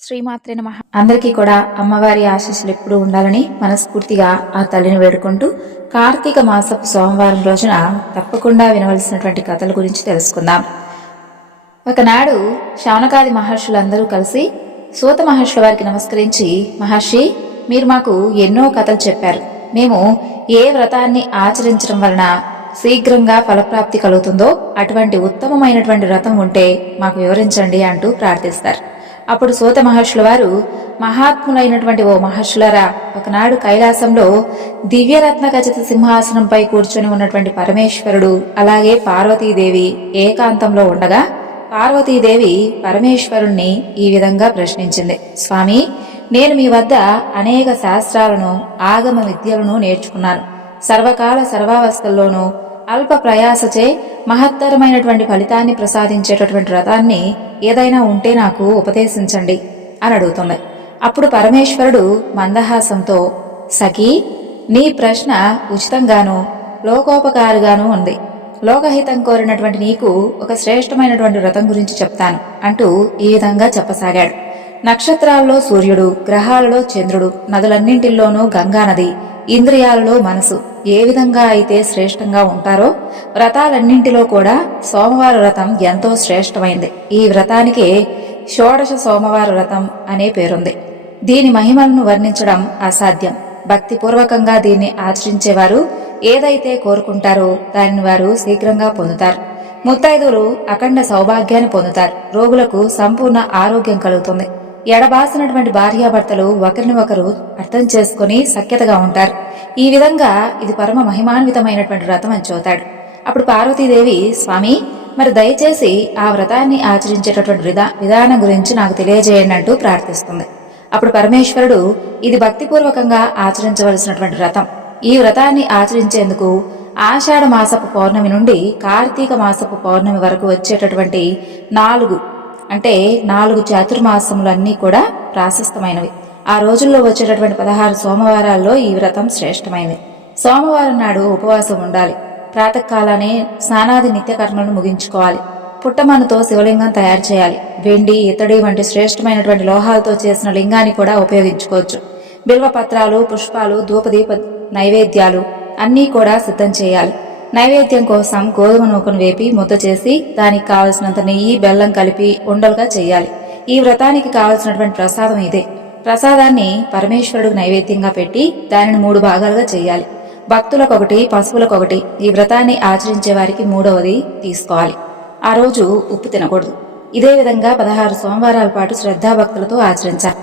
శ్రీమాత్రే నమః. అందరికీ కూడా అమ్మవారి ఆశీస్సులు ఎప్పుడూ ఉండాలని మనస్ఫూర్తిగా ఆ తల్లిని వేడుకుంటూ కార్తీక మాసపు సోమవారం రోజున తప్పకుండా వినవలసినటువంటి కథల గురించి తెలుసుకుందాం. ఒకనాడు శౌనకాది మహర్షులందరూ కలిసి సూత మహర్షుల వారికి నమస్కరించి, మహర్షి, మీరు మాకు ఎన్నో కథలు చెప్పారు. మేము ఏ వ్రతాన్ని ఆచరించడం వలన శీఘ్రంగా ఫలప్రాప్తి కలుగుతుందో అటువంటి ఉత్తమమైనటువంటి వ్రతం ఉంటే మాకు వివరించండి అంటూ ప్రార్థిస్తారు. అప్పుడు సూత మహర్షుల వారు, మహాత్ములైనటువంటి ఓ మహర్షులరా, ఒకనాడు కైలాసంలో దివ్యరత్న ఖచిత సింహాసనంపై కూర్చొని ఉన్నటువంటి పరమేశ్వరుడు అలాగే పార్వతీదేవి ఏకాంతంలో ఉండగా పార్వతీదేవి పరమేశ్వరుణ్ణి ఈ విధంగా ప్రశ్నించింది, స్వామి, నేను మీ వద్ద అనేక శాస్త్రాలను ఆగమ విద్యలను నేర్చుకున్నాను. సర్వకాల సర్వావస్థల్లోనూ అల్ప ప్రయాసచే మహత్తరమైనటువంటి ఫలితాన్ని ప్రసాదించేటటువంటి వ్రతాన్ని ఏదైనా ఉంటే నాకు ఉపదేశించండి అని అడుగుతుంది. అప్పుడు పరమేశ్వరుడు మందహాసంతో, సఖీ, నీ ప్రశ్న ఉచితంగానూ లోకోపకారిగానూ ఉంది. లోకహితం కోరినటువంటి నీకు ఒక శ్రేష్టమైనటువంటి వ్రతం గురించి చెప్తాను అంటూ ఈ విధంగా చెప్పసాగాడు. నక్షత్రాల్లో సూర్యుడు, గ్రహాలలో చంద్రుడు, నదులన్నింటిల్లోనూ గంగానది, ఇంద్రియాలలో మనసు ఏ విధంగా అయితే శ్రేష్టంగా ఉంటారో వ్రతాలన్నింటిలో కూడా సోమవార వ్రతం ఎంతో శ్రేష్టమైంది. ఈ వ్రతానికి షోడశ సోమవార వ్రతం అనే పేరుంది. దీని మహిమలను వర్ణించడం అసాధ్యం. భక్తిపూర్వకంగా దీన్ని ఆచరించేవారు ఏదైతే కోరుకుంటారో దానిని వారు శీఘ్రంగా పొందుతారు. ముత్తైదువులు అఖండ సౌభాగ్యాన్ని పొందుతారు. రోగులకు సంపూర్ణ ఆరోగ్యం కలుగుతుంది. ఎడబాసినటువంటి భార్యాభర్తలు ఒకరిని ఒకరు అర్థం చేసుకుని సఖ్యతగా ఉంటారు. ఈ విధంగా ఇది పరమ మహిమాన్వితమైనటువంటి వ్రతం అని చెబుతాడు. అప్పుడు పార్వతీదేవి, స్వామి, మరి దయచేసి ఆ వ్రతాన్ని ఆచరించేటటువంటి విధానం గురించి నాకు తెలియజేయండి అంటూ ప్రార్థిస్తుంది. అప్పుడు పరమేశ్వరుడు, ఇది భక్తిపూర్వకంగా ఆచరించవలసినటువంటి వ్రతం. ఈ వ్రతాన్ని ఆచరించేందుకు ఆషాఢ మాసపు పౌర్ణమి నుండి కార్తీక మాసపు పౌర్ణమి వరకు వచ్చేటటువంటి 4 చాతుర్మాసములన్నీ కూడా ప్రాశస్తమైనవి. ఆ రోజుల్లో వచ్చేటటువంటి 16 సోమవారాల్లో ఈ వ్రతం శ్రేష్టమైనది. సోమవారం నాడు ఉపవాసం ఉండాలి. ప్రాతకాలానే స్నానాది నిత్యకర్మలను ముగించుకోవాలి. పుట్టమన్నుతో శివలింగం తయారు చేయాలి. వెండి, ఇత్తడి వంటి శ్రేష్టమైనటువంటి లోహాలతో చేసిన లింగాన్ని కూడా ఉపయోగించుకోవచ్చు. బిల్వపత్రాలు, పుష్పాలు, ధూపదీప నైవేద్యాలు అన్నీ కూడా సిద్ధం చేయాలి. నైవేద్యం కోసం గోధుమ నూకను వేపి ముద్ద చేసి దానికి కావలసినంత నెయ్యి, బెల్లం కలిపి ఉండలుగా చేయాలి. ఈ వ్రతానికి కావలసినటువంటి ప్రసాదం ఇదే. ప్రసాదాన్ని పరమేశ్వరుడికి నైవేద్యంగా పెట్టి దానిని 3 భాగాలుగా చేయాలి. భక్తులకొకటి, పశువులకొకటి. ఈ వ్రతాన్ని ఆచరించే వారికి 3వది తీసుకోవాలి. ఆ రోజు ఉప్పు తినకూడదు. ఇదే విధంగా 16 సోమవారాల పాటు శ్రద్ధాభక్తులతో ఆచరించాలి.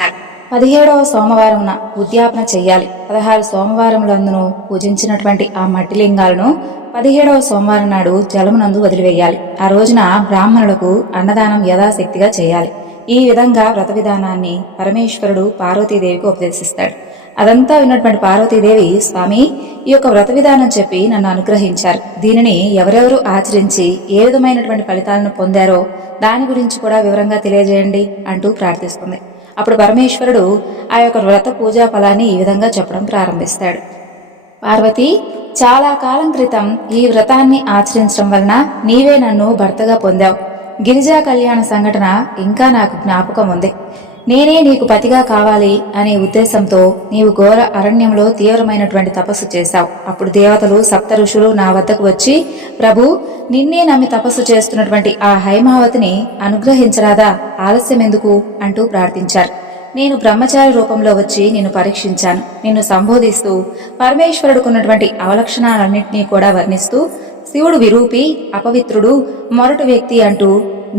17వ సోమవారం ఉద్యాపన చెయ్యాలి. 16 సోమవారములందును పూజించినటువంటి ఆ మట్టి లింగాలను 17వ సోమవారం నాడు జలమునందు వదిలివేయాలి. ఆ రోజున బ్రాహ్మణులకు అన్నదానం యథాశక్తిగా చేయాలి. ఈ విధంగా వ్రత విధానాన్ని పరమేశ్వరుడు పార్వతీదేవికి ఉపదేశిస్తాడు. అదంతా విన్నటువంటి పార్వతీదేవి, స్వామి, ఈ యొక్క వ్రత విధానం చెప్పి నన్ను అనుగ్రహించారు. దీనిని ఎవరెవరు ఆచరించి ఏ విధమైనటువంటి ఫలితాలను పొందారో దాని గురించి కూడా వివరంగా తెలియజేయండి అంటూ ప్రార్థిస్తుంది. అప్పుడు పరమేశ్వరుడు ఆ యొక్క వ్రత పూజా ఫలాన్ని ఈ విధంగా చెప్పడం ప్రారంభిస్తాడు. పార్వతి, చాలా కాలం క్రితం ఈ వ్రతాన్ని ఆచరించడం వలన నీవే నన్ను భర్తగా పొందావు. గిరిజా కళ్యాణ సంఘటన ఇంకా నాకు జ్ఞాపకం ఉంది. నేనే నీకు పతిగా కావాలి అనే ఉద్దేశంతో నీవు ఘోర అరణ్యంలో తీవ్రమైనటువంటి తపస్సు చేశావు. అప్పుడు దేవతలు, సప్త ఋషులు నా వద్దకు వచ్చి, ప్రభు, నిన్నే నమ్మి తపస్సు చేస్తున్నటువంటి ఆ హైమావతిని అనుగ్రహించరాదా, ఆలస్యం ఎందుకు అంటూ ప్రార్థించారు. నేను బ్రహ్మచారి రూపంలో వచ్చి నిన్ను పరీక్షించాను. నిన్ను సంబోధిస్తూ పరమేశ్వరుడుకున్నటువంటి అవలక్షణాలన్నింటినీ కూడా వర్ణిస్తూ, శివుడు విరూపి, అపవిత్రుడు, మొరటు వ్యక్తి అంటూ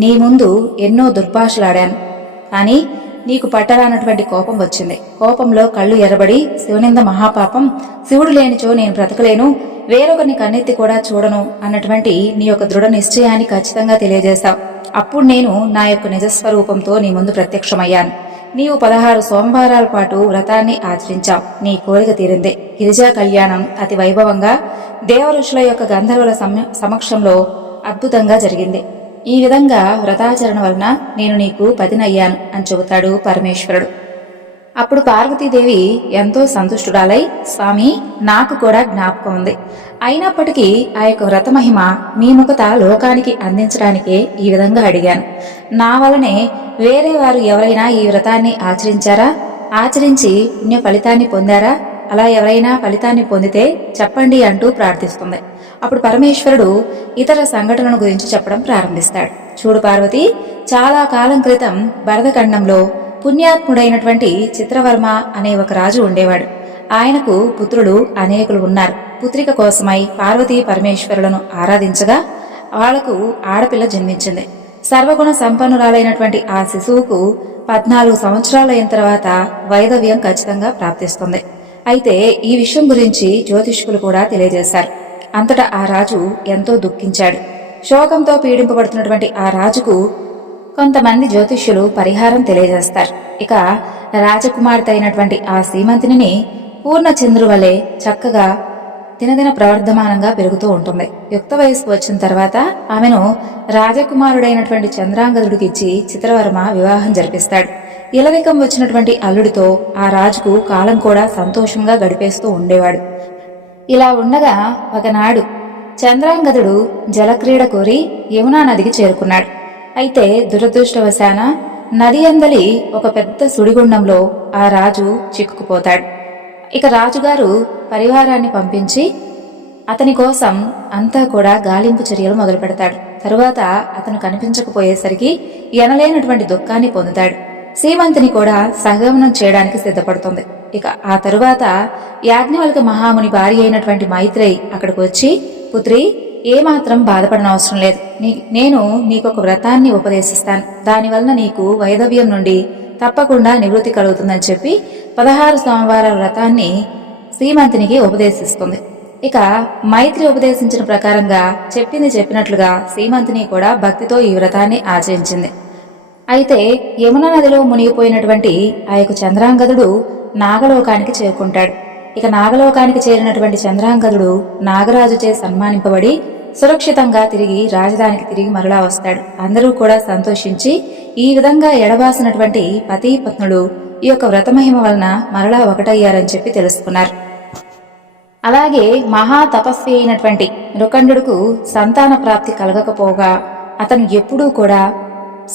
నీ ముందు ఎన్నో దుర్భాషలాడాను. కానీ నీకు పట్టరానటువంటి కోపం వచ్చింది. కోపంలో కళ్ళు ఎర్రబడి, శివనింద మహాపాపం, శివుడు లేనిచో నేను బ్రతకలేను, వేరొకరిని కన్నెత్తి కూడా చూడను అన్నటువంటి నీ యొక్క దృఢ నిశ్చయాన్ని ఖచ్చితంగా తెలియజేశావు. అప్పుడు నేను నా యొక్క నిజస్వరూపంతో నీ ముందు ప్రత్యక్షమయ్యాను. నీవు 16 సోమవారాల పాటు వ్రతాన్ని ఆచరించావు. నీ కోరిక తీరిందే. గిరిజా కళ్యాణం అతి వైభవంగా దేవఋషుల యొక్క గంధర్వుల సమక్షంలో అద్భుతంగా జరిగింది. ఈ విధంగా వ్రతాచరణ వలన నేను నీకు పతినయ్యాను అని చెబుతాడు పరమేశ్వరుడు. అప్పుడు పార్వతీదేవి ఎంతో సంతుష్టురాలై, స్వామి, నాకు కూడా జ్ఞాపకం ఉంది. అయినప్పటికీ ఆ యొక్క వ్రతమహిమ మీ ముఖత లోకానికి అందించడానికే ఈ విధంగా అడిగాను. నా వలనే వేరే వారు ఎవరైనా ఈ వ్రతాన్ని ఆచరించారా? ఆచరించి పుణ్య ఫలితాన్ని పొందారా? అలా ఎవరైనా ఫలితాన్ని పొందితే చెప్పండి అంటూ ప్రార్థిస్తుంది. అప్పుడు పరమేశ్వరుడు ఇతర సంఘటనల గురించి చెప్పడం ప్రారంభిస్తాడు. చూడు పార్వతి, చాలా కాలం క్రితం భరతఖండంలో పుణ్యాత్ముడైనటువంటి చిత్రవర్మ అనే ఒక రాజు ఉండేవాడు. ఆయనకు పుత్రులు అనేకులు ఉన్నారు. పుత్రిక కోసమై పార్వతీ పరమేశ్వరులను ఆరాధించగా వాళ్లకు ఆడపిల్ల జన్మించింది. సర్వగుణ సంపన్నురాలైనటువంటి ఆ శిశువుకు 14 సంవత్సరాలైన తర్వాత వైధవ్యం ఖచ్చితంగా ప్రాప్తిస్తుంది. అయితే ఈ విషయం గురించి జ్యోతిష్కులు కూడా తెలియజేశారు. అంతటా ఆ రాజు ఎంతో దుఃఖించాడు. శోకంతో పీడింపబడుతున్నటువంటి ఆ రాజుకు కొంతమంది జ్యోతిష్యులు పరిహారం తెలియజేస్తారు. ఇక రాజకుమార్తె అయినటువంటి ఆ సీమంతిని పూర్ణచంద్రు వలె చక్కగా దినదిన ప్రవర్ధమానంగా పెరుగుతూ ఉంటుంది. యుక్త వయసుకు వచ్చిన తర్వాత ఆమెను రాజకుమారుడైనటువంటి చంద్రాంగదుడికిచ్చి చిత్రవర్మ వివాహం జరిపిస్తాడు. ఇలవికం వచ్చినటువంటి అల్లుడితో ఆ రాజుకు కాలం కూడా సంతోషంగా గడిపేస్తూ ఉండేవాడు. ఇలా ఉండగా ఒకనాడు చంద్రాంగదుడు జలక్రీడ కోరి యమునా నదికి చేరుకున్నాడు. అయితే దురదృష్టవశాన నది అందలి ఒక పెద్ద సుడిగుండంలో ఆ రాజు చిక్కుకుపోతాడు. ఇక రాజుగారు పరివారాన్ని పంపించి అతని కోసం అంతా కూడా గాలింపు చర్యలు మొదలు పెడతాడు. తరువాత అతను కనిపించకపోయేసరికి ఎనలేనటువంటి దుఃఖాన్ని పొందుతాడు. సీమంతిని కూడా సంగమనం చేయడానికి సిద్ధపడుతుంది. ఇక ఆ తరువాత యాజ్ఞవల్క మహాముని భార్య అయినటువంటి మైత్రేయి అక్కడికి వచ్చి, పుత్రి, ఏమాత్రం బాధపడనవసరం లేదు. నేను నీకొక వ్రతాన్ని ఉపదేశిస్తాను. దానివలన నీకు వైధవ్యం నుండి తప్పకుండా నివృత్తి కలుగుతుందని చెప్పి 16 సోమవారాల వ్రతాన్ని శ్రీమంతునికి ఉపదేశిస్తుంది. ఇక మైత్రి ఉపదేశించిన ప్రకారంగా చెప్పింది చెప్పినట్లుగా శ్రీమంతుని కూడా భక్తితో ఈ వ్రతాన్ని ఆచరించింది. అయితే యమునా నదిలో మునిగిపోయినటువంటి ఆ యొక్క చంద్రాంగదుడు నాగలోకానికి చేరుకుంటాడు. ఇక నాగలోకానికి చేరినటువంటి చంద్రాంగదుడు నాగరాజుచే సన్మానింపబడి సురక్షితంగా తిరిగి రాజధానికి తిరిగి మరలా వస్తాడు. అందరూ కూడా సంతోషించి ఈ విధంగా ఎడబాసినటువంటి పతి పత్నులు ఈ యొక్క వ్రతమహిమ వలన మరలా ఒకటయ్యారని చెప్పి తెలుసుకున్నారు. అలాగే మహా తపస్వి అయినటువంటి నృకండుడుకు సంతాన ప్రాప్తి కలగకపోగా అతను ఎప్పుడూ కూడా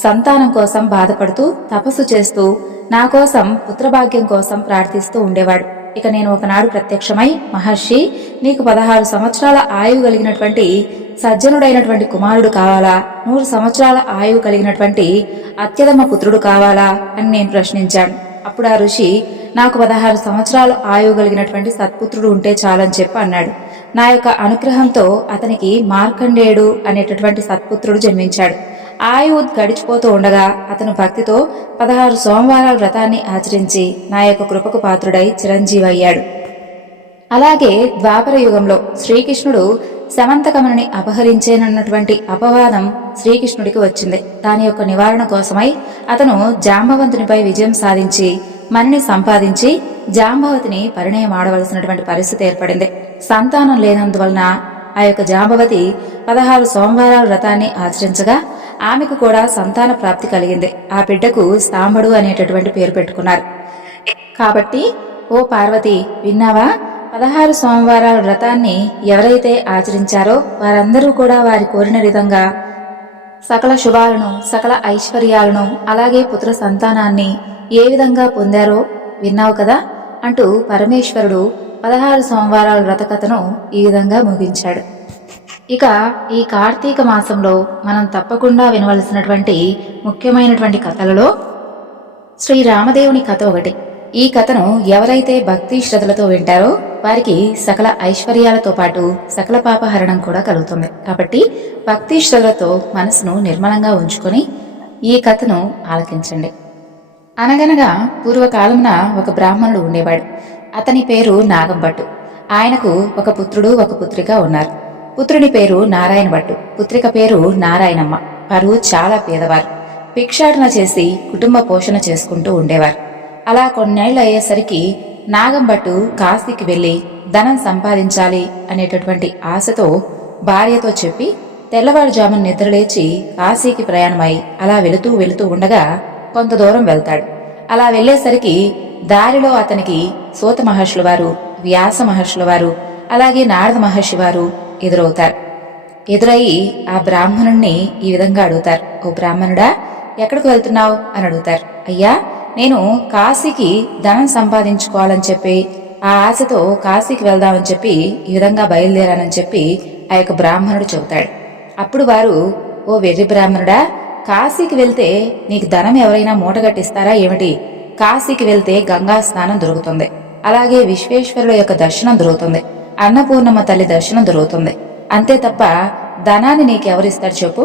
సంతానం కోసం బాధపడుతూ తపస్సు చేస్తూ నా కోసం పుత్రభాగ్యం కోసం ప్రార్థిస్తూ ఉండేవాడు. ఇక నేను ఒకనాడు ప్రత్యక్షమై, మహర్షి, నీకు 16 సంవత్సరాల ఆయువు కలిగినటువంటి సజ్జనుడైనటువంటి కుమారుడు కావాలా, 100 సంవత్సరాల ఆయువు కలిగినటువంటి అత్యధమ పుత్రుడు కావాలా అని నేను ప్రశ్నించాను. అప్పుడు ఆ ఋషి, నాకు 16 సంవత్సరాలు ఆయువు కలిగినటువంటి సత్పుత్రుడు ఉంటే చాలని చెప్పి అన్నాడు. నా యొక్క అనుగ్రహంతో అతనికి మార్కండేయుడు అనేటటువంటి సత్పుత్రుడు జన్మించాడు. ఆయువు గడిచిపోతూ ఉండగా అతను భక్తితో 16 సోమవారాల వ్రతాన్ని ఆచరించి నా యొక్క కృపకు పాత్రుడై చిరంజీవి అయ్యాడు. అలాగే ద్వాపర యుగంలో శ్రీకృష్ణుడు సమంతకమణిని అపహరించేనన్నటువంటి అపవాదం శ్రీకృష్ణుడికి వచ్చింది. దాని యొక్క నివారణ కోసమై అతను జాంబవంతునిపై విజయం సాధించి మణిని సంపాదించి జాంబవతిని పరిణయం ఆడవలసినటువంటి పరిస్థితి ఏర్పడింది. సంతానం లేనందువలన ఆ యొక్క జాంబవతి 16 సోమవారాల వ్రతాన్ని ఆచరించగా ఆమెకు కూడా సంతాన ప్రాప్తి కలిగింది. ఆ బిడ్డకు సాంబడు అనేటటువంటి పేరు పెట్టుకున్నారు. కాబట్టి ఓ పార్వతి, విన్నావా? 16 సోమవారాల వ్రతాన్ని ఎవరైతే ఆచరించారో వారందరూ కూడా వారి కోరిన విధంగా సకల శుభాలను, సకల ఐశ్వర్యాలను, అలాగే పుత్ర సంతానాన్ని ఏ విధంగా పొందారో విన్నావు కదా అంటూ పరమేశ్వరుడు 16 సోమవారాల వ్రతకథను ఈ విధంగా ముగించాడు. ఇక ఈ కార్తీక మాసంలో మనం తప్పకుండా వినవలసినటువంటి ముఖ్యమైనటువంటి కథలలో శ్రీరామదేవుని కథ ఒకటి. ఈ కథను ఎవరైతే భక్తి శ్రద్ధలతో వింటారో వారికి సకల ఐశ్వర్యాలతో పాటు సకల పాపహరణం కూడా కలుగుతుంది. కాబట్టి భక్తి శ్రద్ధలతో మనసును నిర్మలంగా ఉంచుకొని ఈ కథను ఆలకించండి. అనగనగా పూర్వకాలమున ఒక బ్రాహ్మణుడు ఉండేవాడు. అతని పేరు నాగంభట్టు. ఆయనకు ఒక పుత్రుడు, ఒక పుత్రిక ఉన్నారు. పుత్రుని పేరు నారాయణ భట్టు, పుత్రిక పేరు నారాయణమ్మ. వారు చాలా పేదవారు. భిక్షాటన చేసి కుటుంబ పోషణ చేసుకుంటూ ఉండేవారు. అలా కొన్నేళ్లు అయ్యేసరికి నాగంభట్టు కాశీకి వెళ్లి ధనం సంపాదించాలి అనేటటువంటి ఆశతో భార్యతో చెప్పి తెల్లవారుజామున నిద్రలేచి కాశీకి ప్రయాణమై అలా వెళుతూ వెళుతూ ఉండగా కొంత దూరం వెళ్తాడు. అలా వెళ్లేసరికి దారిలో అతనికి సూత మహర్షుల వారు, వ్యాస మహర్షుల వారు, అలాగే నారద మహర్షి వారు ఎదురవుతారు. ఎదురయ్యి ఆ బ్రాహ్మణుణ్ణి ఈ విధంగా అడుగుతారు. ఓ బ్రాహ్మణుడా, ఎక్కడికి వెళ్తున్నావు అని అడుగుతారు. అయ్యా, నేను కాశీకి ధనం సంపాదించుకోవాలని చెప్పి ఆ ఆశతో కాశీకి వెళ్దామని చెప్పి ఈ విధంగా బయలుదేరానని చెప్పి ఆ యొక్క బ్రాహ్మణుడు చెబుతాడు. అప్పుడు వారు, ఓ వెర్రి బ్రాహ్మణుడా, కాశీకి వెళ్తే నీకు ధనం ఎవరైనా మూటగట్టిస్తారా ఏమిటి? కాశీకి వెళ్తే గంగా స్నానం దొరుకుతుంది, అలాగే విశ్వేశ్వరుడు యొక్క దర్శనం దొరుకుతుంది, అన్నపూర్ణమ్మ తల్లి దర్శనం దొరుకుతుంది, అంతే తప్ప ధనాన్ని నీకెవరిస్తారు చెప్పు?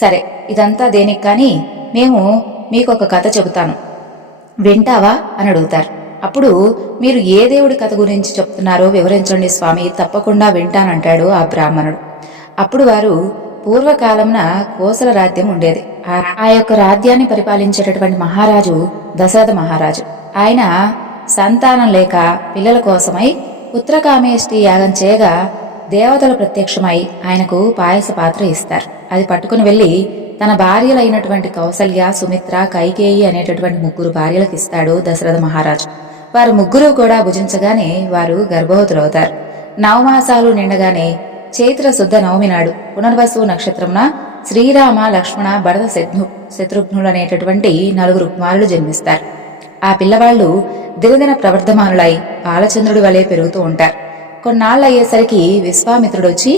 సరే, ఇదంతా దేనికి కానీ మేము మీకొక కథ చెబుతాను, వింటావా అని అడుగుతారు. అప్పుడు మీరు ఏ దేవుడి కథ గురించి చెప్తున్నారో వివరించండి స్వామి, తప్పకుండా వింటానంటాడు ఆ బ్రాహ్మణుడు. అప్పుడు వారు, పూర్వకాలంన కోసల రాజ్యం ఉండేది. ఆ యొక్క రాజ్యాన్ని పరిపాలించేటటువంటి మహారాజు దశరథ మహారాజు. ఆయన సంతానం లేక పిల్లల కోసమై పుత్రకామేష్టి యాగం చేయగా దేవతలు ప్రత్యక్షమై ఆయనకు పాయస పాత్ర ఇస్తారు. అది పట్టుకుని వెళ్లి తన భార్యలైనటువంటి కౌసల్య, సుమిత్ర, కైకేయి అనేటటువంటి 3 భార్యలకు ఇస్తాడు దశరథ మహారాజు. వారు 3 కూడా భుజించగానే వారు గర్భవతులవుతారు. 9 మాసాలు నిండగానే చైత్ర శుద్ధ నవమి నాడు పునర్వసు నక్షత్రంన శ్రీరామ, లక్ష్మణ, భరత, శత్రుఘ్నులు అనేటటువంటి 4 కుమారులు జన్మిస్తారు. ఆ పిల్లవాళ్లు దినదిన ప్రవర్ధమానులై బాలచంద్రుడి వలె పెరుగుతూ ఉంటారు. కొన్నాళ్లయ్యేసరికి విశ్వామిత్రుడొచ్చి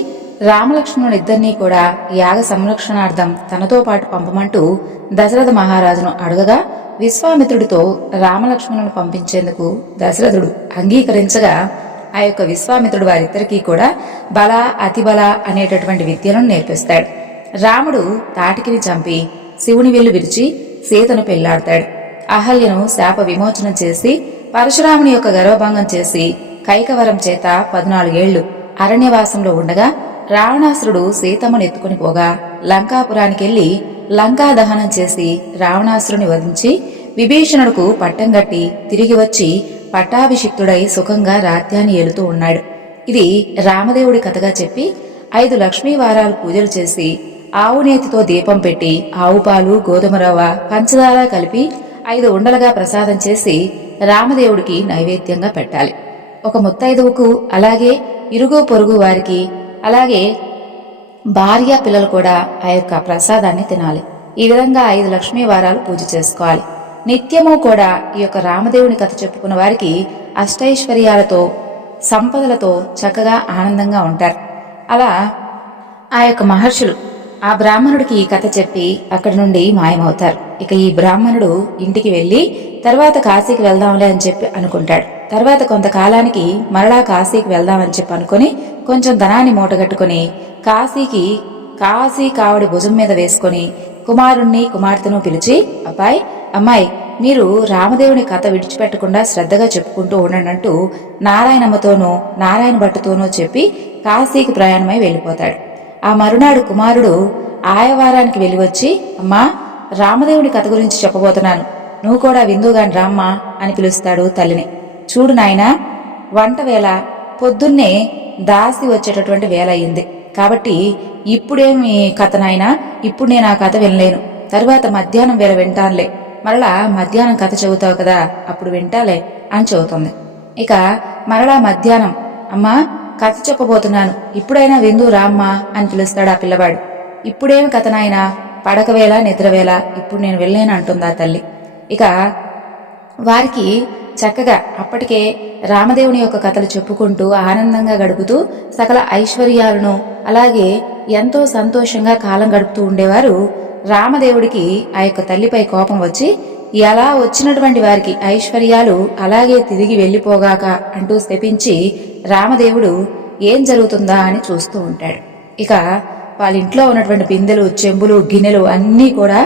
రామలక్ష్మణులిద్దరినీ కూడా యాగ సంరక్షణార్థం తనతో పాటు పంపమంటూ దశరథ మహారాజును అడగగా విశ్వామిత్రుడితో రామలక్ష్మణులను పంపించేందుకు దశరథుడు అంగీకరించగా ఆ యొక్క విశ్వామిత్రుడు వారిద్దరికీ కూడా బల, అతిబల అనేటటువంటి విద్యలను నేర్పిస్తాడు. రాముడు తాటికిని చంపి శివుని విల్లు విరిచి సీతను పెళ్లాడతాడు. అహల్యను శాప విమోచనం చేసి పరశురాముని యొక్క గర్వభంగం చేసి కైకవరం చేత 14 ఏళ్లు అరణ్యవాసంలో ఉండగా రావణాసురుడు సీతమ్మను ఎత్తుకుని పోగా లంకాపురానికెళ్లి లంకా దహనం చేసి రావణాసురుని వధించి విభీషణుడుకు పట్టం గట్టి తిరిగి వచ్చి పట్టాభిషిక్తుడై సుఖంగా రాజ్యాన్ని ఏలుతూ ఉన్నాడు. ఇది రామదేవుడి కథగా చెప్పి 5 లక్ష్మీ వారాలు పూజలు చేసి ఆవు నేతితో దీపం పెట్టి ఆవు పాలు, గోధుమ రవ్వ, పంచదార కలిపి 5 ఉండలుగా ప్రసాదం చేసి రామదేవుడికి నైవేద్యంగా పెట్టాలి. ఒక ముత్తైదువుకు, అలాగే ఇరుగు పొరుగు వారికి, అలాగే భార్య పిల్లలు కూడా ఆ యొక్క ప్రసాదాన్ని తినాలి. ఈ విధంగా 5 లక్ష్మీ వారాలు పూజ చేసుకోవాలి. నిత్యము కూడా ఈ యొక్క రామదేవుని కథ చెప్పుకున్న వారికి అష్టైశ్వర్యాలతో, సంపదలతో చక్కగా ఆనందంగా ఉంటారు. అలా ఆ యొక్క మహర్షులు ఆ బ్రాహ్మణుడికి ఈ కథ చెప్పి అక్కడి నుండి మాయమవుతారు. ఇక ఈ బ్రాహ్మణుడు ఇంటికి వెళ్లి తర్వాత కాశీకి వెళ్దాంలే అని చెప్పి అనుకుంటాడు. తర్వాత కొంతకాలానికి మరలా కాశీకి వెళ్దామని చెప్పి అనుకుని కొంచెం ధనాన్ని మూటగట్టుకుని కాశీ కావడి భుజం మీద వేసుకుని కుమారుణ్ణి, కుమార్తెను పిలిచి, అబ్బాయి, అమ్మాయి, మీరు రామదేవుని కథ విడిచిపెట్టకుండా శ్రద్ధగా చెప్పుకుంటూ ఉండంటూ నారాయణమ్మతోనూ నారాయణ భట్టుతోనూ చెప్పి కాశీకి ప్రయాణమై వెళ్లిపోతాడు. ఆ మరునాడు కుమారుడు ఆయవారానికి వెళ్లి వచ్చి, అమ్మా, రామదేవుని కథ గురించి చెప్పబోతున్నాను, నువ్వు కూడా విందుగాని రామ్మా అని పిలుస్తాడు తల్లిని. చూడు నాయనా, వంట వేళ పొద్దున్నే దాసి వచ్చేటటువంటి వేళ అయింది కాబట్టి ఇప్పుడేమి కథ నాయనా, ఇప్పుడు నేను ఆ కథ వినలేను, తరువాత మధ్యాహ్నం వేళ వింటానులే, మరలా మధ్యాహ్నం కథ చెబుతావు కదా అప్పుడు వింటాలే అని చెబుతుంది. ఇక మరలా మధ్యాహ్నం, అమ్మా, కథ చెప్పబోతున్నాను, ఇప్పుడైనా విందు రామ్మా అని పిలుస్తాడు ఆ పిల్లవాడు. ఇప్పుడేమి కథ నాయనా, పడకవేళ నిద్రవేళ, ఇప్పుడు నేను వెళ్ళలేను అంటుందా తల్లి. ఇక వారికి చక్కగా అప్పటికే రామదేవుని యొక్క కథలు చెప్పుకుంటూ ఆనందంగా గడుపుతూ సకల ఐశ్వర్యాలను, అలాగే ఎంతో సంతోషంగా కాలం గడుపుతూ ఉండేవారు. రామదేవుడికి ఆ యొక్క తల్లిపై కోపం వచ్చి, ఎలా వచ్చినటువంటి వారికి ఐశ్వర్యాలు అలాగే తిరిగి వెళ్లిపోగాక అంటూ శపించి రామదేవుడు ఏం జరుగుతుందా అని చూస్తూ ఉంటాడు. ఇక వాళ్ళ ఇంట్లో ఉన్నటువంటి బిందెలు, చెంబులు, గిన్నెలు అన్నీ కూడా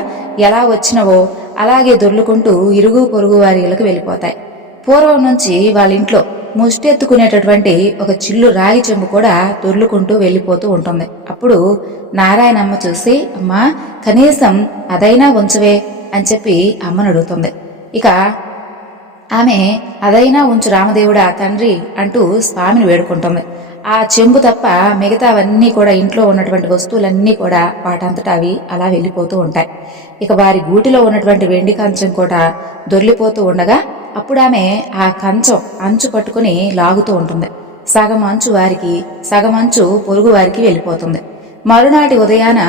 ఎలా వచ్చినవో అలాగే దొర్లుకుంటూ ఇరుగు పొరుగు వారి ఇళ్ళకు వెళ్ళిపోతాయి. పూర్వం నుంచి వాళ్ళ ఇంట్లో ముష్టెత్తుకునేటటువంటి ఒక చిల్లు రాగి చెంబు కూడా దొర్లుకుంటూ వెళ్ళిపోతూ ఉంటుంది. అప్పుడు నారాయణమ్మ చూసి, అమ్మా, కనీసం అదైనా ఉంచవే అని చెప్పి అమ్మను అడుగుతుంది. ఇక ఆమె అదైనా ఉంచు రామదేవుడా తండ్రి అంటూ స్వామిని వేడుకుంటుంది. ఆ చెంబు తప్ప మిగతావన్నీ కూడా, ఇంట్లో ఉన్నటువంటి వస్తువులన్నీ కూడా వాటంతటా అవి అలా వెళ్ళిపోతూ ఉంటాయి. ఇక వారి గూటిలో ఉన్నటువంటి వెండి కంచం కూడా దొర్లిపోతూ ఉండగా అప్పుడు ఆమె ఆ కంచం అంచు పట్టుకుని లాగుతూ ఉంటుంది. సగం అంచు వారికి, సగం అంచు పొరుగు వారికి వెళ్ళిపోతుంది. మరునాటి ఉదయాన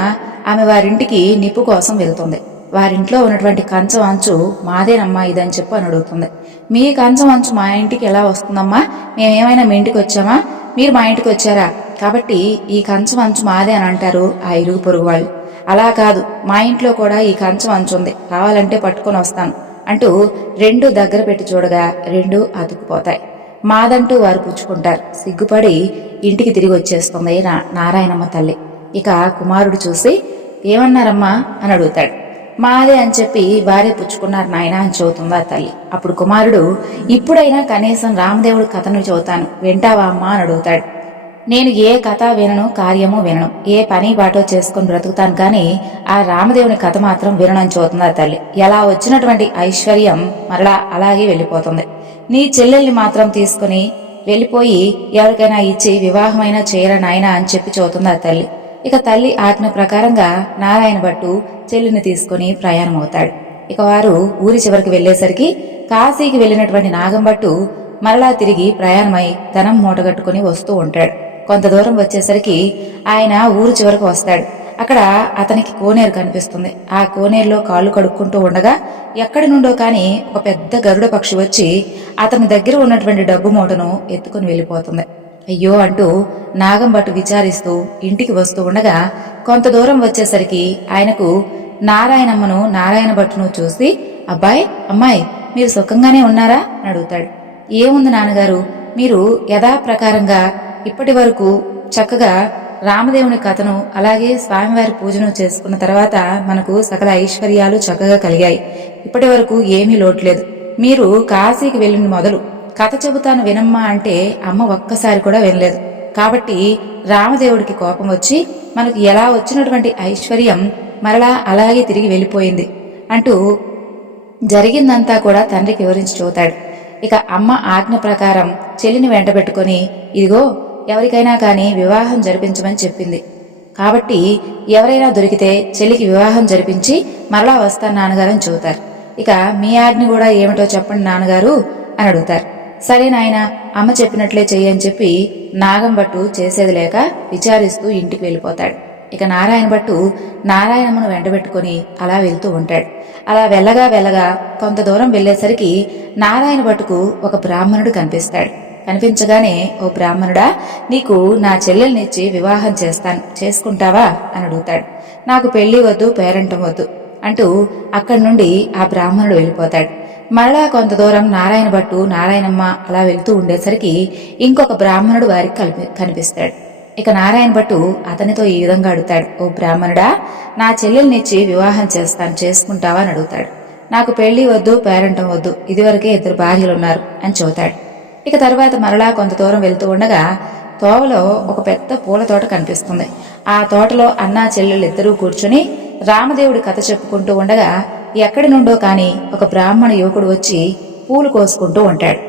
ఆమె వారింటికి నిప్పు కోసం వెళ్తుంది. వారింట్లో ఉన్నటువంటి కంచం అంచు మాదేనమ్మా ఇదని చెప్పి అని అడుగుతుంది. మీ కంచం అంచు మా ఇంటికి ఎలా వస్తుందమ్మా? మేమేమైనా మీ ఇంటికి వచ్చామా? మీరు మా ఇంటికి వచ్చారా? కాబట్టి ఈ కంచం అంచు మాదే అని అంటారు ఆ ఇరుగు పొరుగు వాళ్ళు. అలా కాదు, మా ఇంట్లో కూడా ఈ కంచం అంచు ఉంది, కావాలంటే పట్టుకొని వస్తాను అంటూ రెండు దగ్గర పెట్టి చూడగా రెండు అతుక్కుపోతాయి. మాదంటూ వారు పుచ్చుకుంటారు. సిగ్గుపడి ఇంటికి తిరిగి వచ్చేస్తుంది నారాయణమ్మ తల్లి. ఇక కుమారుడు చూసి ఏమన్నారమ్మా అని అడుగుతాడు. మాదే అని చెప్పి వారే పుచ్చుకున్నారు నాయన అని చెబుతుందా తల్లి. అప్పుడు కుమారుడు ఇప్పుడైనా కనీసం రామదేవుడి కథను చెబుతాను, వింటావా అమ్మా అని అడుగుతాడు. నేను ఏ కథ వినను, కార్యము వినను, ఏ పని బాటో చేసుకుని బ్రతుకుతాను, కానీ ఆ రామదేవుని కథ మాత్రం విననని చెబుతుందా తల్లి. ఎలా వచ్చినటువంటి ఐశ్వర్యం మరలా అలాగే వెళ్ళిపోతుంది. నీ చెల్లెల్ని మాత్రం తీసుకుని వెళ్ళిపోయి ఎవరికైనా ఇచ్చి వివాహమైనా చేయరా నాయన అని చెప్పి చెబుతుందా తల్లి. ఇక తల్లి ఆజ్ఞ ప్రకారంగా నారాయణ భట్టు చెల్లిని తీసుకుని ప్రయాణం అవుతాడు. ఇక వారు ఊరి చివరికి వెళ్లేసరికి కాశీకి వెళ్లినటువంటి నాగంభట్టు మరలా తిరిగి ప్రయాణమై ధనం మూటగట్టుకుని వస్తూ ఉంటాడు. కొంత దూరం వచ్చేసరికి ఆయన ఊరు చివరకు వస్తాడు. అక్కడ అతనికి కోనేరు కనిపిస్తుంది. ఆ కోనేరులో కాళ్ళు కడుక్కుంటూ ఉండగా ఎక్కడి నుండో కాని ఒక పెద్ద గరుడ పక్షి వచ్చి అతని దగ్గర ఉన్నటువంటి డబ్బు మూటను ఎత్తుకుని వెళ్ళిపోతుంది. అయ్యో అంటూ నాగంభట్టు విచారిస్తూ ఇంటికి వస్తూ ఉండగా కొంత దూరం వచ్చేసరికి ఆయనకు నారాయణమ్మను నారాయణ భట్టును చూసి, అబ్బాయి అమ్మాయి మీరు సుఖంగానే ఉన్నారా అని అడుగుతాడు. ఏముంది నాన్నగారు, మీరు యథాప్రకారంగా ఇప్పటి వరకు చక్కగా రామదేవుని కథను అలాగే స్వామివారి పూజను చేసుకున్న తర్వాత మనకు సకల ఐశ్వర్యాలు చక్కగా కలిగాయి. ఇప్పటి వరకు ఏమీ లోట్లేదు. మీరు కాశీకి వెళ్ళిన మొదలు కథ చెబుతాను వినమ్మా అంటే అమ్మ ఒక్కసారి కూడా వినలేదు. కాబట్టి రామదేవుడికి కోపం వచ్చి మనకు ఎలా వచ్చినటువంటి ఐశ్వర్యం మరలా అలాగే తిరిగి వెళ్ళిపోయింది అంటూ జరిగిందంతా కూడా తండ్రికి వివరించి చూతాడు. ఇక అమ్మ ఆజ్ఞ ప్రకారం చెల్లిని వెంటబెట్టుకుని ఇదిగో ఎవరికైనా కానీ వివాహం జరిపించమని చెప్పింది. కాబట్టి ఎవరైనా దొరికితే చెల్లికి వివాహం జరిపించి మరలా వస్తాను నాన్నగారు అని చెబుతారు. ఇక మీ ఆజ్ఞ కూడా ఏమిటో చెప్పండి నాన్నగారు అని అడుగుతారు. సరే నాయన, అమ్మ చెప్పినట్లే చెయ్యని చెప్పి నాగంభట్టు చేసేది లేక విచారిస్తూ ఇంటికి వెళ్ళిపోతాడు. ఇక నారాయణ భట్టు నారాయణమ్మను వెంటబెట్టుకుని అలా వెళ్తూ ఉంటాడు. అలా వెళ్ళగా కొంత దూరం వెళ్లేసరికి నారాయణ భట్టుకు ఒక బ్రాహ్మణుడు కనిపిస్తాడు. కనిపించగానే, ఓ బ్రాహ్మణుడా, నీకు నా చెల్లెల్నిచ్చి వివాహం చేస్తాను, చేసుకుంటావా అని అడుగుతాడు. నాకు పెళ్లి వద్దు, పేరంటం వద్దు అంటూ అక్కడి నుండి ఆ బ్రాహ్మణుడు వెళ్ళిపోతాడు. మరలా కొంత దూరం నారాయణ భట్టు నారాయణమ్మ అలా వెళ్తూ ఉండేసరికి ఇంకొక బ్రాహ్మణుడు వారికి కనిపిస్తాడు. ఇక నారాయణ భట్టు అతనితో ఈ విధంగా అడుగుతాడు. ఓ బ్రాహ్మణుడా, నా చెల్లెల్నిచ్చి వివాహం చేస్తాను, చేసుకుంటావా అని అడుగుతాడు. నాకు పెళ్లి వద్దు, పేరంటం వద్దు, ఇదివరకే 2 భార్యలున్నారు అని చెబుతాడు. ఇక తర్వాత మరలా కొంత దూరం వెళ్తూ ఉండగా తోవలో ఒక పెద్ద పూల తోట కనిపిస్తుంది. ఆ తోటలో అన్నా చెల్లెళ్ళు ఇద్దరూ కూర్చుని రామదేవుడి కథ చెప్పుకుంటూ ఉండగా ఎక్కడి నుండో కాని ఒక బ్రాహ్మణ యువకుడు వచ్చి పూలు కోసుకుంటూ ఉంటాడు.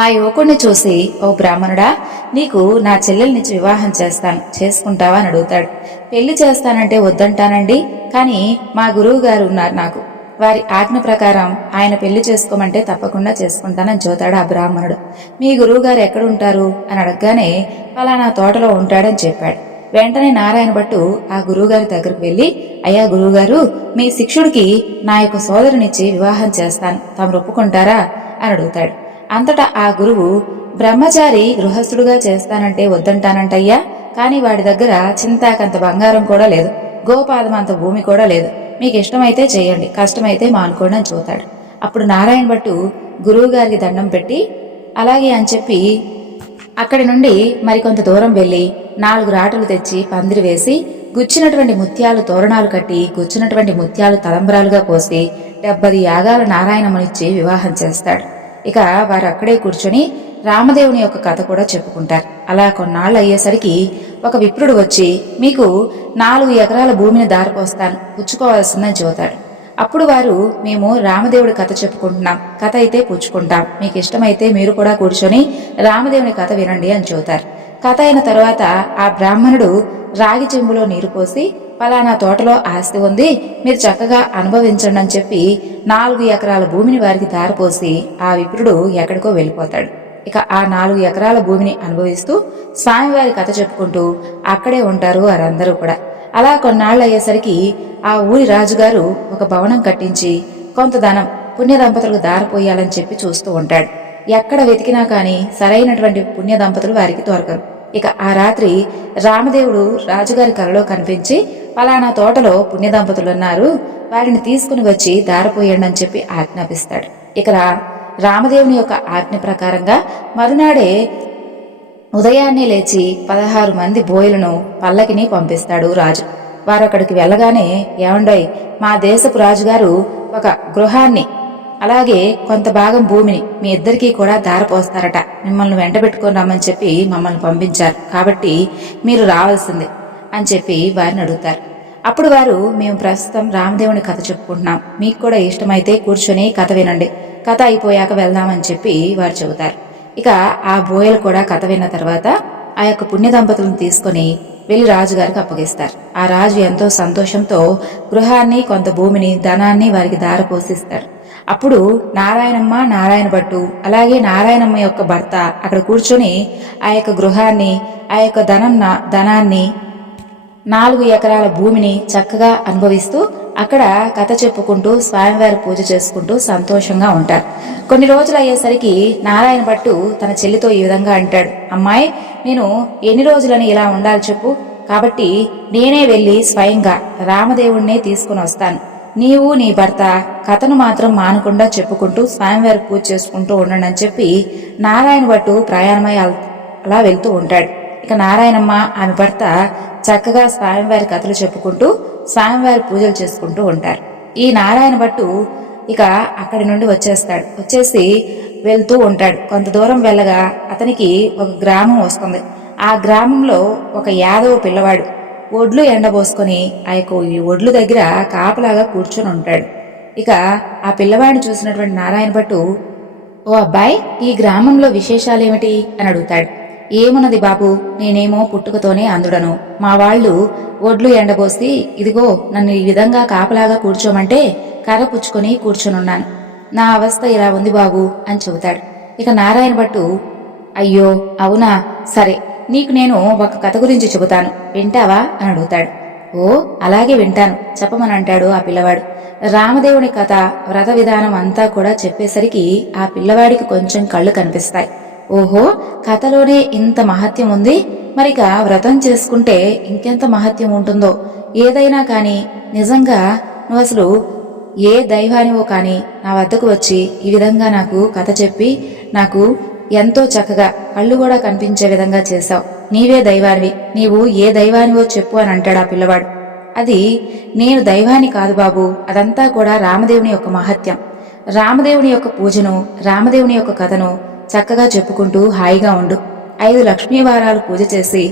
ఆ యువకుడిని చూసి, ఓ బ్రాహ్మణుడా, నీకు నా చెల్లెల్నిచ్చి వివాహం చేస్తాను, చేసుకుంటావా అని అడుగుతాడు. పెళ్లి చేస్తానంటే వద్దంటానండి, కానీ మా గురువు గారు ఉన్నారు నాకు, వారి ఆజ్ఞ ప్రకారం ఆయన పెళ్లి చేసుకోమంటే తప్పకుండా చేసుకుంటానని చెబుతాడు ఆ బ్రాహ్మణుడు. మీ గురువుగారు ఎక్కడుంటారు అని అడగగానే ఫలానా తోటలో ఉంటాడని చెప్పాడు. వెంటనే నారాయణ భట్టు ఆ గురువుగారి దగ్గరకు వెళ్లి, అయ్యా గురువుగారు, మీ శిష్యుడికి నా యొక్క సోదరునిచ్చి వివాహం చేస్తాను, తమరు ఒప్పుకుంటారా అని అడుగుతాడు. అంతటా ఆ గురువు, బ్రహ్మచారి గృహస్థుడుగా చేస్తానంటే వద్దంటానంటయ్యా, కానీ వాడి దగ్గర చింతాకంత బంగారం కూడా లేదు, గోపాదమంత భూమి కూడా లేదు, మీకు ఇష్టమైతే చేయండి, కష్టమైతే మానుకోండి అని చూతాడు. అప్పుడు నారాయణ భట్టు గురువుగారికి దండం పెట్టి అలాగే అని చెప్పి అక్కడి నుండి మరికొంత దూరం వెళ్లి 4 రాటలు తెచ్చి పందిరి వేసి గుచ్చినటువంటి ముత్యాలు తోరణాలు కట్టి గుచ్చినటువంటి ముత్యాలు తలంబరాలుగా పోసి 70 యాగాల నారాయణమ్మనిచ్చి వివాహం చేస్తాడు. ఇక వారు అక్కడే కూర్చొని రామదేవుని యొక్క కథ కూడా చెప్పుకుంటారు. అలా కొన్నాళ్ళు అయ్యేసరికి ఒక విప్రుడు వచ్చి, మీకు 4 ఎకరాల భూమిని దారిపోస్తాను, పుచ్చుకోవాల్సిందని చెబుతాడు. అప్పుడు వారు, మేము రామదేవుడి కథ చెప్పుకుంటున్నాం, కథ అయితే పుచ్చుకుంటాం, మీకు ఇష్టమైతే మీరు కూడా కూర్చొని రామదేవుని కథ వినండి అని చెబుతారు. కథ అయిన తరువాత ఆ బ్రాహ్మణుడు రాగి చెంబులో నీరు పోసి, పలానా తోటలో ఆస్తి ఉంది, మీరు చక్కగా అనుభవించండి అని చెప్పి 4 ఎకరాల భూమిని వారికి దారిపోసి ఆ విప్రుడు ఎక్కడికో వెళ్ళిపోతాడు. ఇక ఆ 4 ఎకరాల భూమిని అనుభవిస్తూ స్వామివారి కథ చెప్పుకుంటూ అక్కడే ఉంటారు వారందరూ కూడా. అలా కొన్నాళ్ళు అయ్యేసరికి ఆ ఊరి రాజుగారు ఒక భవనం కట్టించి కొంత ధనం పుణ్య దంపతులకు దారిపోయాలని చెప్పి చూస్తూ ఉంటాడు. ఎక్కడ వెతికినా కానీ సరైనటువంటి పుణ్య దంపతులు వారికి దొరకరు. ఇక ఆ రాత్రి రామదేవుడు రాజుగారి కలలో కనిపించి, పలానా తోటలో పుణ్య దంపతులు ఉన్నారు, వారిని తీసుకుని వచ్చి దారిపోయండి అని చెప్పి ఆజ్ఞాపిస్తాడు. ఇక రామదేవుని యొక్క ఆజ్ఞ ప్రకారంగా మరునాడే ఉదయాన్నే లేచి 16 మంది బోయలను పల్లకిని పంపిస్తాడు రాజు. వారక్కడికి వెళ్ళగానే, ఏమండోయ్, మా దేశపు రాజుగారు ఒక గృహాన్ని అలాగే కొంత భాగం భూమిని మీ ఇద్దరికీ కూడా దారపోస్తారట, మిమ్మల్ని వెంట పెట్టుకొని రమ్మని చెప్పి మమ్మల్ని పంపించారు, కాబట్టి మీరు రావాల్సిందే అని చెప్పి వారిని అడుగుతారు. అప్పుడు వారు, మేము ప్రస్తుతం రామదేవుని కథ చెప్పుకుంటున్నాం, మీకు కూడా ఇష్టమైతే కూర్చొని కథ వినండి, కథ అయిపోయాక వెళ్దామని చెప్పి వారు చెబుతారు. ఇక ఆ బోయలు కూడా కథ విన్న తర్వాత ఆ యొక్క పుణ్య దంపతులను తీసుకుని వెళ్లి రాజుగారికి అప్పగిస్తారు. ఆ రాజు ఎంతో సంతోషంతో గృహాన్ని, కొంత భూమిని, ధనాన్ని వారికి దారపోసిస్తాడు. అప్పుడు నారాయణమ్మ, నారాయణ భట్టు అలాగే నారాయణమ్మ యొక్క భర్త అక్కడ కూర్చొని ఆ యొక్క గృహాన్ని, ఆ యొక్క ధనాన్ని 4 ఎకరాల భూమిని చక్కగా అనుభవిస్తూ అక్కడ కథ చెప్పుకుంటూ స్వామివారి పూజ చేసుకుంటూ సంతోషంగా ఉంటారు. కొన్ని రోజులు అయ్యేసరికి నారాయణ భట్టు తన చెల్లితో ఈ విధంగా అంటాడు, అమ్మాయి, నేను ఎన్ని రోజులని ఇలా ఉండాలి చెప్పు, కాబట్టి నేనే వెళ్లి స్వయంగా రామదేవుణ్ణే తీసుకుని వస్తాను, నీవు నీ భర్త కథను మాత్రం మానకుండా చెప్పుకుంటూ స్వామివారి పూజ చేసుకుంటూ ఉండండి అని చెప్పి నారాయణ భట్టు ప్రయాణమై అలా వెళ్తూ ఉంటాడు. ఇక నారాయణమ్మ, ఆమె భర్త చక్కగా స్వామివారి కథలు చెప్పుకుంటూ స్వామివారి పూజలు చేసుకుంటూ ఉంటారు. ఈ నారాయణ భట్టు ఇక అక్కడి నుండి వచ్చేసి వెళ్తూ ఉంటాడు. కొంత దూరం వెళ్ళగా అతనికి ఒక గ్రామం వస్తుంది. ఆ గ్రామంలో ఒక యాదవ పిల్లవాడు ఒడ్లు ఎండబోసుకొని ఆ యొక్క ఒడ్లు దగ్గర కాపలాగా కూర్చొని ఉంటాడు. ఇక ఆ పిల్లవాడిని చూసినటువంటి నారాయణ భట్టు, ఓ అబ్బాయి, ఈ గ్రామంలో విశేషాలేమిటి అని అడుగుతాడు. ఏమున్నది బాబు, నేనేమో పుట్టుకతోనే అందుడను, మా వాళ్ళు ఒడ్లు ఎండబోసి ఇదిగో నన్ను ఈ విధంగా కాపలాగా కూర్చోమంటే కర్ర పుచ్చుకొని కూర్చొనున్నాను, నా అవస్థ ఇలా ఉంది బాబు అని చెబుతాడు. ఇక నారాయణ భట్టు, అయ్యో అవునా, సరే, నీకు నేను ఒక కథ గురించి చెబుతాను, వింటావా అని అడుగుతాడు. ఓ అలాగే వింటాను, చెప్పమని అంటాడు ఆ పిల్లవాడు. రామదేవుని కథ, వ్రత విధానం అంతా కూడా చెప్పేసరికి ఆ పిల్లవాడికి కొంచెం కళ్ళు కనిపిస్తాయి. ఓహో, కథలోనే ఇంత మహత్యం ఉంది, మరిక వ్రతం చేసుకుంటే ఇంకెంత మహత్యం ఉంటుందో. ఏదైనా కాని నిజంగా నువ్వు అసలు ఏ దైవానివో కాని నా వద్దకు వచ్చి ఈ విధంగా నాకు కథ చెప్పి నాకు ఎంతో చక్కగా కళ్ళు కూడా కనిపించే విధంగా చేశావు, నీవే దైవానివి, నీవు ఏ దైవానివో చెప్పు అని అంటాడు ఆ పిల్లవాడు. అది నేను దైవాన్ని కాదు బాబు, అదంతా కూడా రామదేవుని యొక్క మహత్యం, రామదేవుని యొక్క పూజను, రామదేవుని యొక్క కథను చక్కగా చెప్పుకుంటూ హాయిగా ఉండు. 5 లక్ష్మీవారాలు పూజ చేసి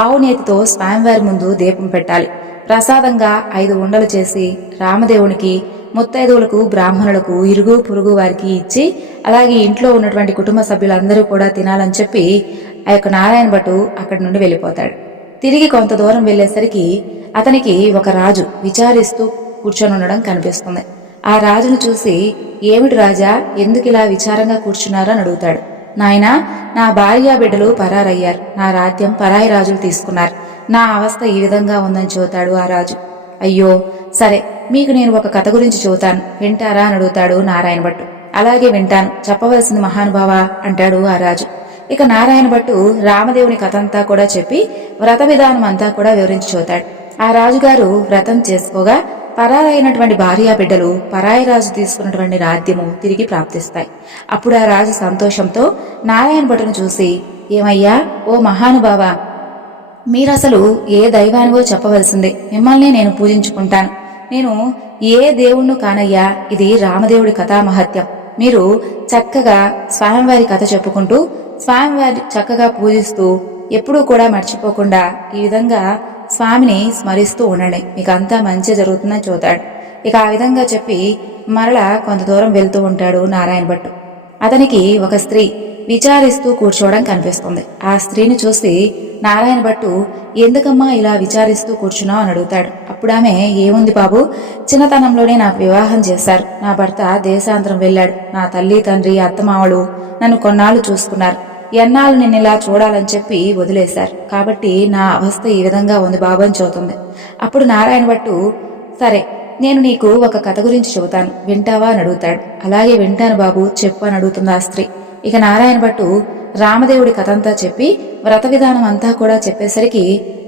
ఆవు నేతితో స్వామివారి ముందు దీపం పెట్టాలి. ప్రసాదంగా 5 ఉండలు చేసి రామదేవునికి, ముత్తైదువులకు, బ్రాహ్మణులకు, ఇరుగు పొరుగు వారికి ఇచ్చి అలాగే ఇంట్లో ఉన్నటువంటి కుటుంబ సభ్యులందరూ కూడా తినాలని చెప్పి ఆ యొక్క నారాయణ భట్టు అక్కడి నుండి వెళ్ళిపోతాడు. తిరిగి కొంత దూరం వెళ్లేసరికి అతనికి ఒక రాజు విచారిస్తూ కూర్చొని ఉండడం కనిపిస్తుంది. ఆ రాజును చూసి, ఏమిటి రాజా, ఎందుకిలా విచారంగా కూర్చున్నారో అని అడుగుతాడు. నాయనా, నా భార్యా బిడ్డలు పరారయ్యారు, నా రాజ్యం పరాయి రాజులు తీసుకున్నారు, నా అవస్థ ఈ విధంగా ఉందని చెబుతాడు ఆ రాజు. అయ్యో సరే, మీకు నేను ఒక కథ గురించి చెబుతాను, వింటారా అని అడుగుతాడు నారాయణ భట్టు. అలాగే వింటాను, చెప్పవలసింది మహానుభావా అంటాడు ఆ రాజు. ఇక నారాయణ భట్టు రామదేవుని కథ అంతా కూడా చెప్పి వ్రత విధానం అంతా కూడా వివరించి చూతాడు. ఆ రాజుగారు వ్రతం చేసుకోగా పరారైనటువంటి భార్యా బిడ్డలు పరాయి రాజు తీసుకున్నటువంటి రాజ్యము తిరిగి ప్రాప్తిస్తాయి. అప్పుడు ఆ రాజు సంతోషంతో నారాయణ భట్టును చూసి, ఏమయ్యా ఓ మహానుభావ, మీరసలు ఏ దైవానివో చెప్పవలసిందే, మిమ్మల్ని నేను పూజించుకుంటాను, నేను ఏ దేవుణ్ణు కానయ్యా, ఇది రామదేవుడి కథామహత్యం, మీరు చక్కగా స్వామివారి కథ చెప్పుకుంటూ స్వామివారి చక్కగా పూజిస్తూ ఎప్పుడూ కూడా మర్చిపోకుండా ఈ విధంగా స్వామిని స్మరిస్తూ ఉండండి, మీకు అంతా మంచి జరుగుతుందని చూతాడు. ఇక ఆ విధంగా చెప్పి మరలా కొంత దూరం వెళ్తూ ఉంటాడు నారాయణ భట్టు. అతనికి ఒక స్త్రీ విచారిస్తూ కూర్చోవడం కనిపిస్తుంది. ఆ స్త్రీని చూసి, నారాయణ భట్టు ఎందుకమ్మా ఇలా విచారిస్తూ కూర్చున్నావు అని అడుగుతాడు. అప్పుడు ఆమె, ఏముంది బాబు, చిన్నతనంలోనే నాకు వివాహం చేశారు. నా భర్త దేశాంతరం వెళ్ళాడు. నా తల్లి తండ్రి అత్తమామలు నన్ను కొన్నాళ్ళు చూసుకున్నారు. ఎన్నాళ్ళు నేను ఇలా చూడాలని చెప్పి వదిలేశారు. కాబట్టి నా అవస్థ ఈ విధంగా ఉంది బాబు అని చెబుతుంది. అప్పుడు నారాయణ భట్టు, సరే నేను నీకు ఒక కథ గురించి చెబుతాను, వింటావా అని అడుగుతాడు. అలాగే వింటాను బాబు, చెప్పు అని అడుగుతుంది ఆ స్త్రీ. ఇక నారాయణ భట్టు రామదేవుడి కథంతా చెప్పి వ్రత విధానం అంతా కూడా చెప్పేసరికి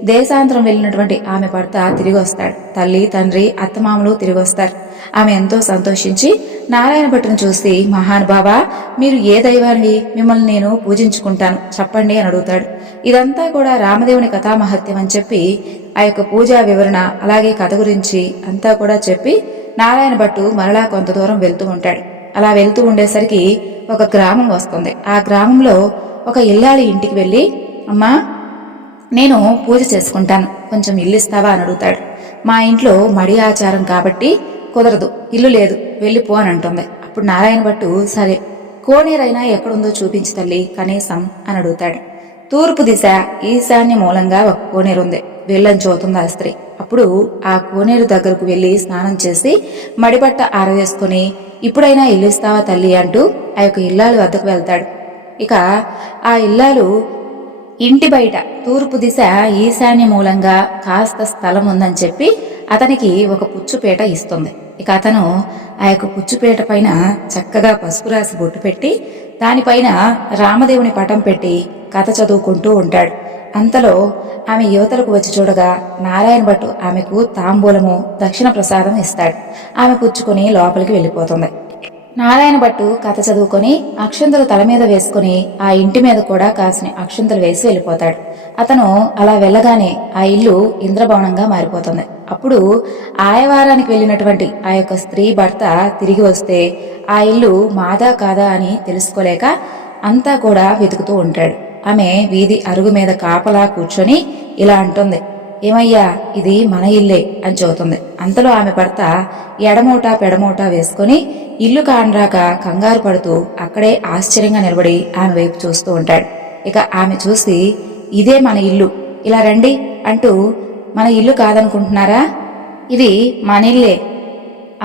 దేశాంతరం వెళ్ళినటువంటి ఆమె భర్త తిరిగి వస్తాడు. తల్లి తండ్రి అత్తమామలు తిరిగి వస్తారు. ఆమె ఎంతో సంతోషించి నారాయణ భట్టును చూసి, మహానుభావా, మీరు ఏ దైవాన్ని, మిమ్మల్ని నేను పూజించుకుంటాను చెప్పండి అని అడుగుతాడు. ఇదంతా కూడా రామదేవుని కథామహత్యం అని చెప్పి ఆ యొక్క పూజా వివరణ అలాగే కథ గురించి అంతా కూడా చెప్పి నారాయణ భట్టు మరలా కొంత దూరం వెళ్తూ ఉంటాడు. అలా వెళ్తూ ఉండేసరికి ఒక గ్రామం వస్తుంది. ఆ గ్రామంలో ఒక ఇల్లాలి ఇంటికి వెళ్ళి, అమ్మా నేను పూజ చేసుకుంటాను, కొంచెం ఇల్లు ఇస్తావా అని అడుగుతాడు. మా ఇంట్లో మడి ఆచారం కాబట్టి కుదరదు, ఇల్లు లేదు, వెళ్ళిపో అని అంటుంది. అప్పుడు నారాయణ భట్టు, సరే కోనేరైనా ఎక్కడుందో చూపించి తల్లి కనీసం అని అడుగుతాడు. తూర్పు దిశ ఈశాన్య మూలంగా ఒక కోనేరుంది, వెళ్ళని చూతుంది ఆ స్త్రీ. అప్పుడు ఆ కోనేరు దగ్గరకు వెళ్లి స్నానం చేసి మడిబట్ట ఆరవేసుకుని, ఇప్పుడైనా ఇల్లు ఇస్తావా తల్లి అంటూ ఆ యొక్క ఇల్లాలు వద్దకు వెళ్తాడు. ఇక ఆ ఇల్లాలు ఇంటి బయట తూర్పు దిశ ఈశాన్య మూలంగా కాస్త స్థలం ఉందని చెప్పి అతనికి ఒక పుచ్చుపేట ఇస్తుంది. ఇక అతను ఆ యొక్క పుచ్చుపేట పైన చక్కగా పసుపు రాసి బొట్టు పెట్టి దానిపైన రామదేవుని పటం పెట్టి కథ చదువుకుంటూ ఉంటాడు. అంతలో ఆమె యువతలకు వచ్చి చూడగా నారాయణ భట్టు ఆమెకు తాంబూలము దక్షిణ ప్రసాదం ఇస్తాడు. ఆమె పుచ్చుకొని లోపలికి వెళ్ళిపోతుంది. నారాయణ భట్టు కథ చదువుకొని అక్షంతలు తల మీద వేసుకుని ఆ ఇంటి మీద కూడా కాసిన అక్షంతలు వేసి వెళ్ళిపోతాడు. అతను అలా వెళ్ళగానే ఆ ఇల్లు ఇంద్రభవనంగా మారిపోతుంది. అప్పుడు ఆయవారానికి వెళ్ళినటువంటి ఆ యొక్క స్త్రీ భర్త తిరిగి వస్తే ఆ ఇల్లు మాదా కాదా అని తెలుసుకోలేక అంతా కూడా వెతుకుతూ ఉంటాడు. ఆమె వీధి అరుగు మీద కాపలా కూర్చొని ఇలా అంటుంది, ఏమయ్యా, ఇది మన ఇల్లే అని చెబుతుంది. అంతలో ఆమె భర్త ఎడమోటా పెడమోటా వేసుకుని ఇల్లు కానరాక కంగారు పడుతూ అక్కడే ఆశ్చర్యంగా నిలబడి ఆమె వైపు చూస్తూ ఉంటాడు. ఇక ఆమె చూసి, ఇదే మన ఇల్లు, ఇలా రండి అంటూ, మన ఇల్లు కాదనుకుంటున్నారా, ఇది మన ఇల్లే,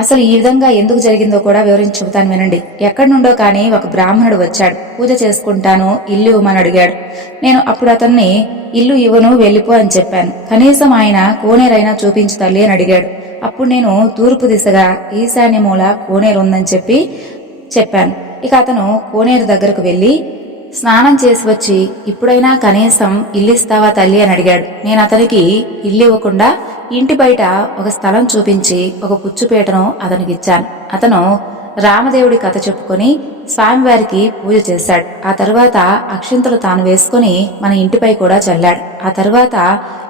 అసలు ఈ విధంగా ఎందుకు జరిగిందో కూడా వివరించి చెబుతాను వినండి. ఎక్కడి నుండో కానీ ఒక బ్రాహ్మణుడు వచ్చాడు, పూజ చేసుకుంటాను, ఇల్లు ఇవ్వమని అడిగాడు. నేను అప్పుడు అతన్ని ఇల్లు ఇవ్వను, వెళ్ళిపో అని చెప్పాను. కనీసం ఆయన కోనేరైనా చూపించు తల్లి అని అడిగాడు. అప్పుడు నేను తూర్పు దిశగా ఈశాన్య మూల కోనేరు ఉందని చెప్పాను. ఇక అతను కోనేరు దగ్గరకు వెళ్లి స్నానం చేసి వచ్చి, ఇప్పుడైనా కనీసం ఇల్లు ఇస్తావా తల్లి అని అడిగాడు. నేను అతనికి ఇల్లు ఇవ్వకుండా ఇంటి బయట ఒక స్థలం చూపించి ఒక పుచ్చుపేటను అతనికి ఇచ్చాను. అతను రామదేవుడి కథ చెప్పుకొని స్వామివారికి పూజ చేశాడు. ఆ తరువాత అక్షింతలు తాను వేసుకుని మన ఇంటిపై కూడా చల్లాడు. ఆ తరువాత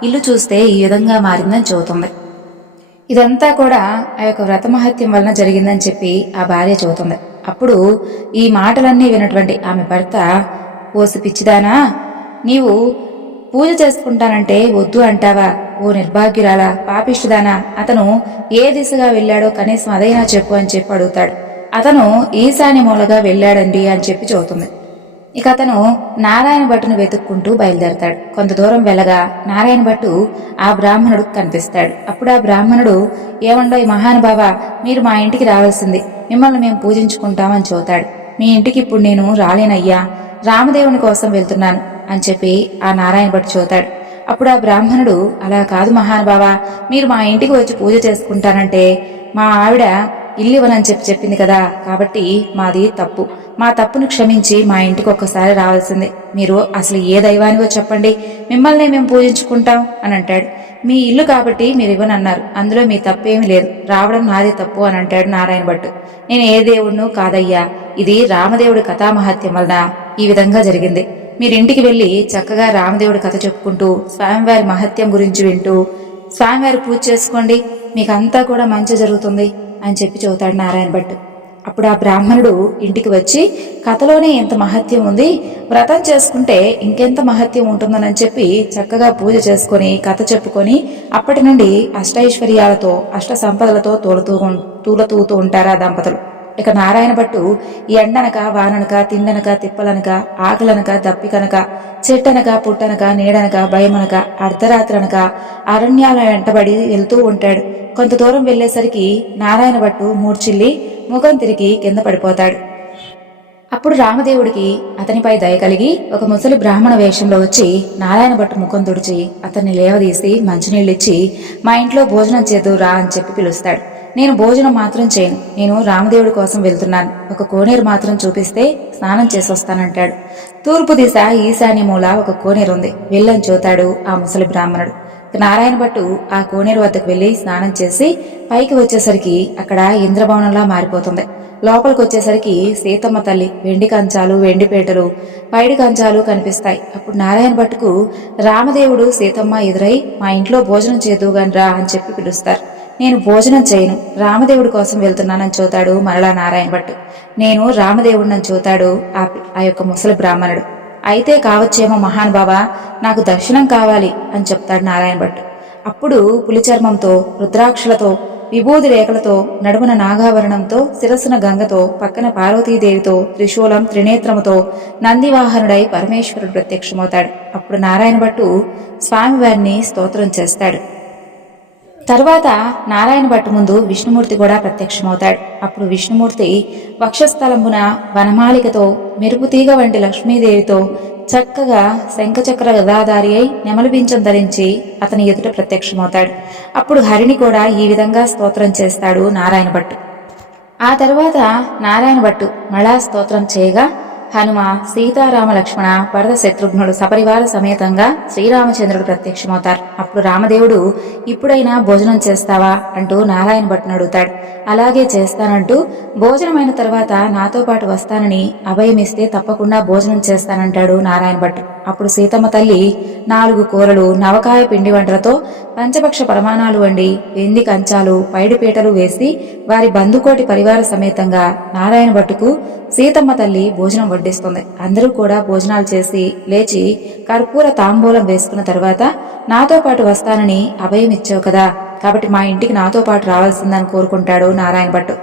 ఇల్లు చూస్తే ఈ విధంగా మారిందని చెబుతుంది. ఇదంతా కూడా ఆ యొక్క వ్రతమహత్యం వలన జరిగిందని చెప్పి ఆ భార్య చెబుతుంది. అప్పుడు ఈ మాటలన్నీ వినటువంటి ఆమె భర్త, ఓసి పిచ్చిదానా, నీవు పూజ చేసుకుంటానంటే వద్దు అంటావా, ఓ నిర్భాగ్యురాలా, పాపిష్టిదానా, అతను ఏ దిశగా వెళ్ళాడో కనీసం అదైనా చెప్పు అని చెప్పి అడుగుతాడు. అతను ఈశాన్య మూలగా వెళ్ళాడండి అని చెప్పి చెబుతుంది. ఇక అతను నారాయణ భట్టును వెతుక్కుంటూ బయలుదేరతాడు. కొంత దూరం వెళ్ళగా నారాయణ భట్టు ఆ బ్రాహ్మణుడు కనిపిస్తాడు. అప్పుడు ఆ బ్రాహ్మణుడు, ఏమండోయ్ మహానుభావ, మీరు మా ఇంటికి రావాల్సింది, మిమ్మల్ని మేము పూజించుకుంటామని చెబుతాడు. మీ ఇంటికి ఇప్పుడు నేను రాలేనయ్యా, రామదేవుని కోసం వెళ్తున్నాను అని చెప్పి ఆ నారాయణ భట్టు చెబుతాడు. అప్పుడు ఆ బ్రాహ్మణుడు, అలా కాదు మహానుభావ, మీరు మా ఇంటికి వచ్చి పూజ చేసుకుంటానంటే మా ఆవిడ ఇల్లు ఇవ్వనని చెప్పింది కదా, కాబట్టి మాది తప్పు, మా తప్పును క్షమించి మా ఇంటికి ఒక్కసారి రావాల్సిందే. మీరు అసలు ఏ దైవానివో చెప్పండి, మిమ్మల్ని మేము పూజించుకుంటాం అని అంటాడు. మీ ఇల్లు కాబట్టి మీరు ఇవ్వనన్నారు, అందులో మీ తప్పేమీ లేదు, రావడం నాదే తప్పు అని అంటాడు నారాయణ భట్టు. నేను ఏ దేవుడును కాదయ్యా, ఇది రామదేవుడి కథామహత్యం వలన ఈ విధంగా జరిగింది. మీరింటికి వెళ్ళి చక్కగా రామదేవుడి కథ చెప్పుకుంటూ స్వామివారి మహత్యం గురించి వింటూ స్వామివారి పూజ చేసుకోండి, మీకంతా కూడా మంచి జరుగుతుంది అని చెప్పి చెబుతాడు నారాయణ భట్టు. అప్పుడు ఆ బ్రాహ్మణుడు ఇంటికి వచ్చి, కథలోనే ఎంత మహత్యం ఉంది, వ్రతం చేసుకుంటే ఇంకెంత మహత్యం ఉంటుందని చెప్పి చక్కగా పూజ చేసుకుని కథ చెప్పుకొని అప్పటి నుండి అష్టైశ్వర్యాలతో అష్ట సంపదలతో తూలతూగుతూ ఉంటారు ఆ దంపతులు. ఇక నారాయణ భట్టు ఎండనక వాననక తిండనక తిప్పలనక ఆకలనక దప్పికనక చెట్టనక పుట్టనక నీడనక భయమనక అర్ధరాత్రనక అరణ్యాల వెంటబడి వెళ్తూ ఉంటాడు. కొంత దూరం వెళ్లేసరికి నారాయణ భట్టు మూర్చిల్లి ముఖం తిరిగి కింద పడిపోతాడు. అప్పుడు రామదేవుడికి అతనిపై దయ కలిగి ఒక ముసలి బ్రాహ్మణ వేషంలో వచ్చి నారాయణ భట్టు ముఖం తుడిచి అతన్ని లేవదీసి మంచినీళ్ళిచ్చి మా ఇంట్లో భోజనం చేద్దు రా అని చెప్పి పిలుస్తాడు. నేను భోజనం మాత్రం చేయను, నేను రామదేవుడి కోసం వెళ్తున్నాను, ఒక కోనేరు మాత్రం చూపిస్తే స్నానం చేసొస్తానంటాడు. తూర్పు దిశ ఈశాన్య మూల ఒక కోనేరు ఉంది, వెళ్ళని చూతాడు ఆ ముసలి బ్రాహ్మణుడు. నారాయణ భట్టు ఆ కోనేరు వద్దకు వెళ్లి స్నానం చేసి పైకి వచ్చేసరికి అక్కడ ఇంద్రభవనంలా మారిపోతుంది. లోపలికి వచ్చేసరికి సీతమ్మ తల్లి వెండి కంచాలు వెండి పీటలు పైడి కంచాలు కనిపిస్తాయి. అప్పుడు నారాయణ భట్టుకు రామదేవుడు సీతమ్మ ఎదురై మా ఇంట్లో భోజనం చేదుగాని రా అని చెప్పి పిలుస్తారు. నేను భోజనం చేయను, రామదేవుడి కోసం వెళ్తున్నానని చూతాడు మరలా నారాయణ భట్టు. నేను రామదేవుడినని చూతాడు ఆ యొక్క ముసలి బ్రాహ్మణుడు. అయితే కావచ్చేమో మహానుభావ, నాకు దర్శనం కావాలి అని చెప్తాడు నారాయణ భట్టు. అప్పుడు పులిచర్మంతో రుద్రాక్షలతో విభూది రేఖలతో నడుమున నాగాభరణంతో శిరస్సున గంగతో పక్కన పార్వతీదేవితో త్రిశూలం త్రినేత్రముతో నందివాహనుడై పరమేశ్వరుడు ప్రత్యక్షమవుతాడు. అప్పుడు నారాయణ భట్టు స్వామివారిని స్తోత్రం చేస్తాడు. తర్వాత నారాయణ భట్టు ముందు విష్ణుమూర్తి కూడా ప్రత్యక్షమవుతాడు. అప్పుడు విష్ణుమూర్తి వక్షస్థలంబున వనమాలికతో మెరుపుతీగ వంటి లక్ష్మీదేవితో చక్కగా శంఖచక్ర గదాధారి అయి నెమలిపించం ధరించి అతని ఎదుట ప్రత్యక్షమవుతాడు. అప్పుడు హరిని కూడా ఈ విధంగా స్తోత్రం చేస్తాడు నారాయణ భట్టు. ఆ తర్వాత నారాయణ భట్టు మళ్ళా స్తోత్రం చేయగా హనుమ సీతారామ లక్ష్మణ భరత శత్రుఘ్నుడు సపరివార సమేతంగా శ్రీరామచంద్రుడు ప్రత్యక్షమవుతారు. అప్పుడు రామదేవుడు ఇప్పుడైనా భోజనం చేస్తావా అంటూ నారాయణ భట్టును అడుగుతాడు. అలాగే చేస్తానంటూ భోజనమైన తర్వాత నాతో పాటు వస్తానని అభయమిస్తే తప్పకుండా భోజనం చేస్తానంటాడు నారాయణ భట్టు. అప్పుడు సీతమ్మ తల్లి 4 కూరలు నవకాయ పిండి వంటలతో పంచపక్ష పరమాణాలు వండి వెండి కంచాలు పైడిపీటలు వేసి వారి బంధుకోటి పరివార సమేతంగా నారాయణ భట్టుకు సీతమ్మ తల్లి భోజనం వడ్డిస్తుంది. అందరూ కూడా భోజనాలు చేసి లేచి కర్పూర తాంబూలం వేసుకున్న తర్వాత నాతో పాటు వస్తానని అభయం ఇచ్చావు కదా, కాబట్టి మా ఇంటికి నాతో పాటు రావాల్సిందని కోరుకుంటాడు నారాయణ భట్టు.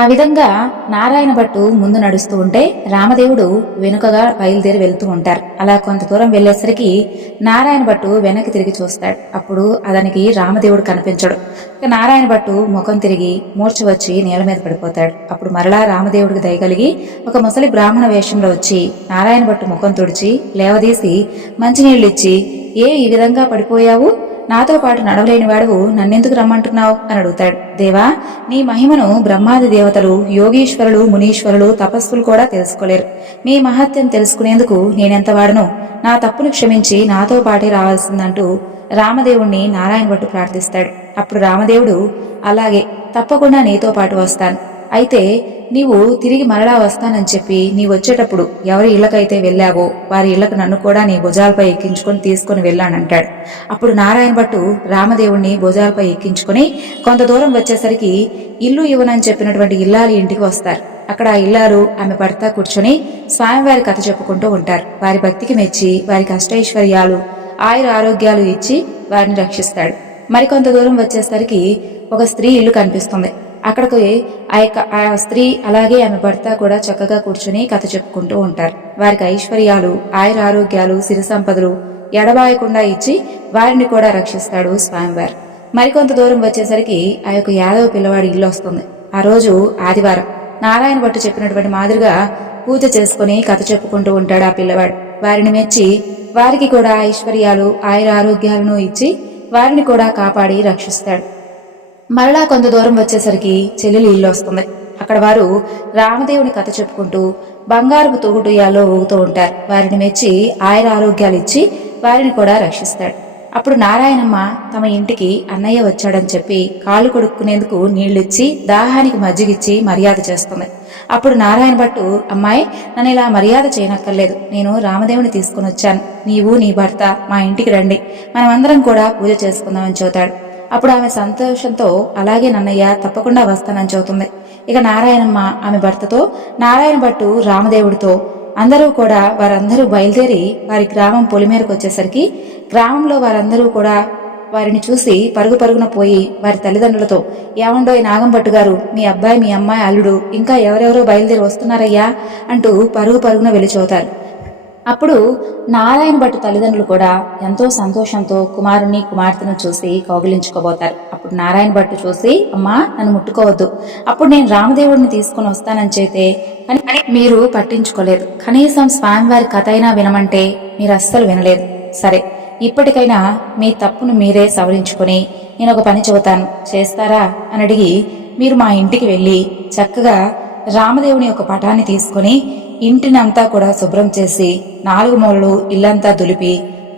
ఆ విధంగా నారాయణ భట్టు ముందు నడుస్తూ ఉంటే రామదేవుడు వెనుకగా బయలుదేరి వెళ్తూ ఉంటారు. అలా కొంత దూరం వెళ్లేసరికి నారాయణ భట్టు వెనక్కి తిరిగి చూస్తాడు. అప్పుడు అతనికి రామదేవుడు కనిపించడు. ఇక నారాయణ భట్టు ముఖం తిరిగి మూర్ఛ వచ్చి నేల మీద పడిపోతాడు. అప్పుడు మరలా రామదేవుడికి దయగలిగి ఒక ముసలి బ్రాహ్మణ వేషంలో వచ్చి నారాయణ భట్టు ముఖం తుడిచి లేవదీసి మంచినీళ్ళిచ్చి ఈ విధంగా పడిపోయావు, నాతో పాటు నడవలేని వాడువు నన్నెందుకు రమ్మంటున్నావు అని అడుగుతాడు. దేవా, నీ మహిమను బ్రహ్మాది దేవతలు యోగీశ్వరులు మునీశ్వరులు తపస్సులు కూడా తెలుసుకోలేరు. మీ మహత్యం తెలుసుకునేందుకు నేనెంత వాడను, నా తప్పును క్షమించి నాతో పాటే రావాల్సిందంటూ రామదేవుణ్ణి నారాయణ భట్టు ప్రార్థిస్తాడు. అప్పుడు రామదేవుడు అలాగే తప్పకుండా నీతో పాటు వస్తాను, అయితే నీవు తిరిగి మరలా వస్తానని చెప్పి నీ వచ్చేటప్పుడు ఎవరి ఇళ్లకైతే వెళ్ళావో వారి ఇళ్లకు నన్ను కూడా నీ భుజాలపై ఎక్కించుకొని తీసుకుని వెళ్ళానంటాడు. అప్పుడు నారాయణ భట్టు రామదేవుణ్ణి భుజాలపై ఎక్కించుకుని కొంత దూరం వచ్చేసరికి ఇల్లు ఇవ్వనని చెప్పినటువంటి ఇల్లాలి ఇంటికి వస్తారు. అక్కడ ఆ ఇల్లాలు ఆమె భర్త కూర్చొని స్వామివారి కథ చెప్పుకుంటూ ఉంటారు. వారి భక్తికి మెచ్చి వారికి అష్టైశ్వర్యాలు ఆయుర ఆరోగ్యాలు ఇచ్చి వారిని రక్షిస్తాడు. మరికొంత దూరం వచ్చేసరికి ఒక స్త్రీ ఇల్లు కనిపిస్తుంది. అక్కడికి ఆ స్త్రీ అలాగే ఆమె భర్త కూడా చక్కగా కూర్చుని కథ చెప్పుకుంటూ ఉంటారు. వారికి ఐశ్వర్యాలు ఆయుర ఆరోగ్యాలు సిరి సంపదలు ఎడబాయకుండా ఇచ్చి వారిని కూడా రక్షిస్తాడు స్వామివారు. మరికొంత దూరం వచ్చేసరికి ఆ యొక్క యాదవ పిల్లవాడి ఇల్లు వస్తుంది. ఆ రోజు ఆదివారం. నారాయణ భట్టు చెప్పినటువంటి మాదిరిగా పూజ చేసుకుని కథ చెప్పుకుంటూ ఉంటాడు ఆ పిల్లవాడు. వారిని మెచ్చి వారికి కూడా ఐశ్వర్యాలు ఆయుర ఆరోగ్యాలను ఇచ్చి వారిని కూడా కాపాడి రక్షిస్తాడు. మరలా కొంత దూరం వచ్చేసరికి చెల్లెలి ఇల్లు వస్తుంది. అక్కడ వారు రామదేవుని కథ చెప్పుకుంటూ బంగారపు తూగుడుయాల్లో ఊగుతూ ఉంటారు. వారిని మెచ్చి ఆయుర ఆరోగ్యాలు ఇచ్చి వారిని కూడా రక్షిస్తాడు. అప్పుడు నారాయణమ్మ తమ ఇంటికి అన్నయ్య వచ్చాడని చెప్పి కాళ్ళు కొడుక్కునేందుకు నీళ్లిచ్చి దాహానికి మజ్జిగిచ్చి మర్యాద చేస్తుంది. అప్పుడు నారాయణ భట్టు, అమ్మాయి, నన్ను ఇలా మర్యాద చేయనక్కర్లేదు, నేను రామదేవుని తీసుకుని వచ్చాను, నీవు నీ భర్త మా ఇంటికి రండి, మనమందరం కూడా పూజ చేసుకుందామని చెబుతాడు. అప్పుడు ఆమె సంతోషంతో అలాగే నన్నయ్య తప్పకుండా వస్తానని చెబుతుంది. ఇక నారాయణమ్మ ఆమె భర్తతో నారాయణ భట్టు రామదేవుడితో వారందరూ బయలుదేరి వారి గ్రామం పొలిమేరకు వచ్చేసరికి గ్రామంలో వారందరూ కూడా వారిని చూసి పరుగు పరుగున పోయి వారి తల్లిదండ్రులతో, ఏమండోయ్ నాగంభట్టు గారు, మీ అబ్బాయి మీ అమ్మాయి అల్లుడు ఇంకా ఎవరెవరో బయలుదేరి వస్తున్నారయ్యా అంటూ పరుగు పరుగున వెలిచోతారు. అప్పుడు నారాయణ భట్టు తల్లిదండ్రులు కూడా ఎంతో సంతోషంతో కుమారుణ్ణి కుమార్తెను చూసి కౌగిలించుకోబోతారు. అప్పుడు నారాయణ భట్టు చూసి, అమ్మా నన్ను ముట్టుకోవద్దు, అప్పుడు నేను రామదేవుడిని తీసుకుని వస్తానని చేతే మీరు పట్టించుకోలేదు, కనీసం స్వామివారి కథ అయినా వినమంటే మీరు అస్సలు వినలేదు. సరే, ఇప్పటికైనా మీ తప్పును మీరే సవరించుకుని నేను ఒక పని చెబుతాను, చేస్తారా అని అడిగి మీరు మా ఇంటికి వెళ్ళి చక్కగా రామదేవుని యొక్క పటాన్ని తీసుకుని ఇంటినంతా కూడా శుభ్రం చేసి 4 మూలలు ఇల్లంతా దులిపి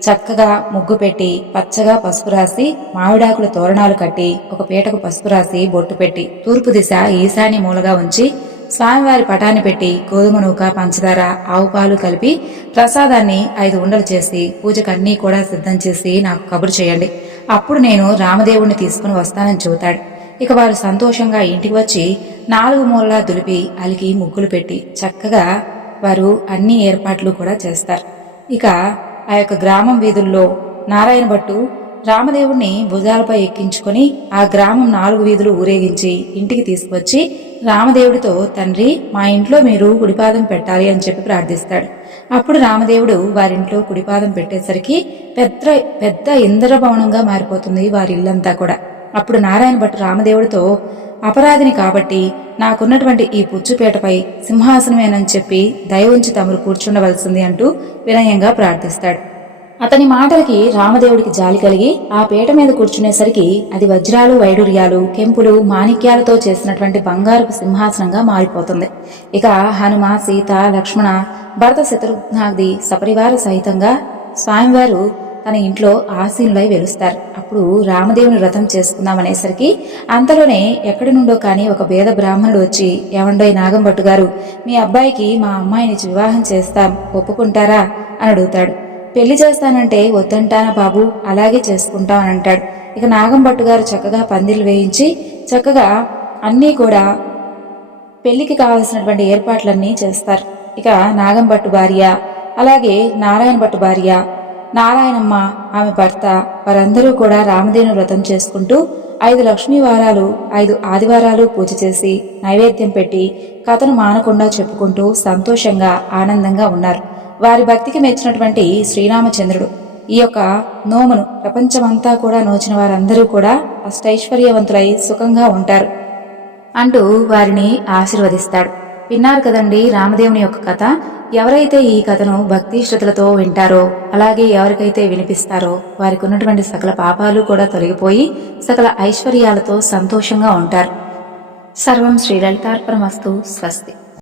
చక్కగా ముగ్గు పెట్టి పచ్చగా పసుపు రాసి మామిడాకుల తోరణాలు కట్టి ఒక పీటకు పసుపు రాసి బొట్టు పెట్టి తూర్పు దిశ ఈశాన్య మూలగా ఉంచి స్వామివారి పటాన్ని పెట్టి గోధుమ నూక, పంచదార, ఆవు పాలు కలిపి ప్రసాదాన్ని 5 ఉండలు చేసి పూజకు అన్నీ కూడా సిద్ధం చేసి నాకు కబురు చేయండి, అప్పుడు నేను రామదేవుణ్ణి తీసుకుని వస్తానని చెబుతాడు. ఇక వారు సంతోషంగా ఇంటికి వచ్చి 4 మూలలా దులిపి అలికి ముగ్గులు పెట్టి చక్కగా వారు అన్ని ఏర్పాట్లు కూడా చేస్తారు. ఇక ఆ యొక్క గ్రామం వీధుల్లో నారాయణ భట్టు రామదేవుణ్ణి భుజాలపై ఎక్కించుకొని ఆ గ్రామం 4 వీధులు ఊరేగించి ఇంటికి తీసుకువచ్చి రామదేవుడితో, తండ్రి మా ఇంట్లో మీరు కుడిపాదం పెట్టాలి అని చెప్పి ప్రార్థిస్తాడు. అప్పుడు రామదేవుడు వారింట్లో కుడిపాదం పెట్టేసరికి పెద్ద ఇంద్రభవనంగా మారిపోతుంది వారి ఇల్లంతా కూడా. అప్పుడు నారాయణ భట్టు రామదేవుడితో, అపరాధిని కాబట్టి నాకున్నటువంటి ఈ పుచ్చుపేటపై సింహాసనమేనని చెప్పి దయ ఉంచి తమరు కూర్చుండవలసింది అంటూ వినయంగా ప్రార్థిస్తాడు. అతని మాటలకి రామదేవుడికి జాలి కలిగి ఆ పీట మీద కూర్చునేసరికి అది వజ్రాలు, వైడూర్యాలు, కెంపులు, మాణిక్యాలతో చేసినటువంటి బంగారపు సింహాసనంగా మారిపోతుంది. ఇక హనుమ, సీత, లక్ష్మణ, భరత, శత్రుఘ్నాది సపరివార సహితంగా స్వామివారు తన ఇంట్లో ఆసీనులై వెలుస్తారు. అప్పుడు రామదేవుని వ్రతం చేసుకుందామనేసరికి అంతలోనే ఎక్కడి నుండో కానీ ఒక వేద బ్రాహ్మణుడు వచ్చి, ఏమండోయ్ నాగంభట్టు గారు, మీ అబ్బాయికి మా అమ్మాయిని వివాహం చేస్తాం, ఒప్పుకుంటారా అని అడుగుతాడు. పెళ్లి చేస్తానంటే వద్దంటానా బాబు, అలాగే చేసుకుంటాం అని అంటాడు. ఇక నాగంభట్టు గారు చక్కగా పందిళ్ళు వేయించి చక్కగా అన్నీ కూడా పెళ్లికి కావలసినటువంటి ఏర్పాట్లన్నీ చేస్తారు. ఇక నాగంభట్టు భార్య, అలాగే నారాయణ భట్టు భార్య, నారాయణమ్మ, ఆమె భర్త, వారందరూ కూడా రామదేవుని వ్రతం చేసుకుంటూ 5 లక్ష్మీ వారాలు 5 ఆదివారాలు పూజ చేసి నైవేద్యం పెట్టి కథను మానకుండా చెప్పుకుంటూ సంతోషంగా ఆనందంగా ఉన్నారు. వారి భక్తికి మెచ్చినటువంటి శ్రీరామచంద్రుడు ఈ యొక్క నోమును ప్రపంచమంతా కూడా నోచిన వారందరూ కూడా అష్టైశ్వర్యవంతులై సుఖంగా ఉంటారు అంటూ వారిని ఆశీర్వదిస్తాడు. విన్నారు కదండి రామదేవుని యొక్క కథ. ఎవరైతే ఈ కథను భక్తి శ్రద్ధలతో వింటారో, అలాగే ఎవరికైతే వినిపిస్తారో వారికి ఉన్నటువంటి సకల పాపాలు కూడా తొలగిపోయి సకల ఐశ్వర్యాలతో సంతోషంగా ఉంటారు. సర్వం శ్రీలలితార్పణమస్తు. స్వస్తి.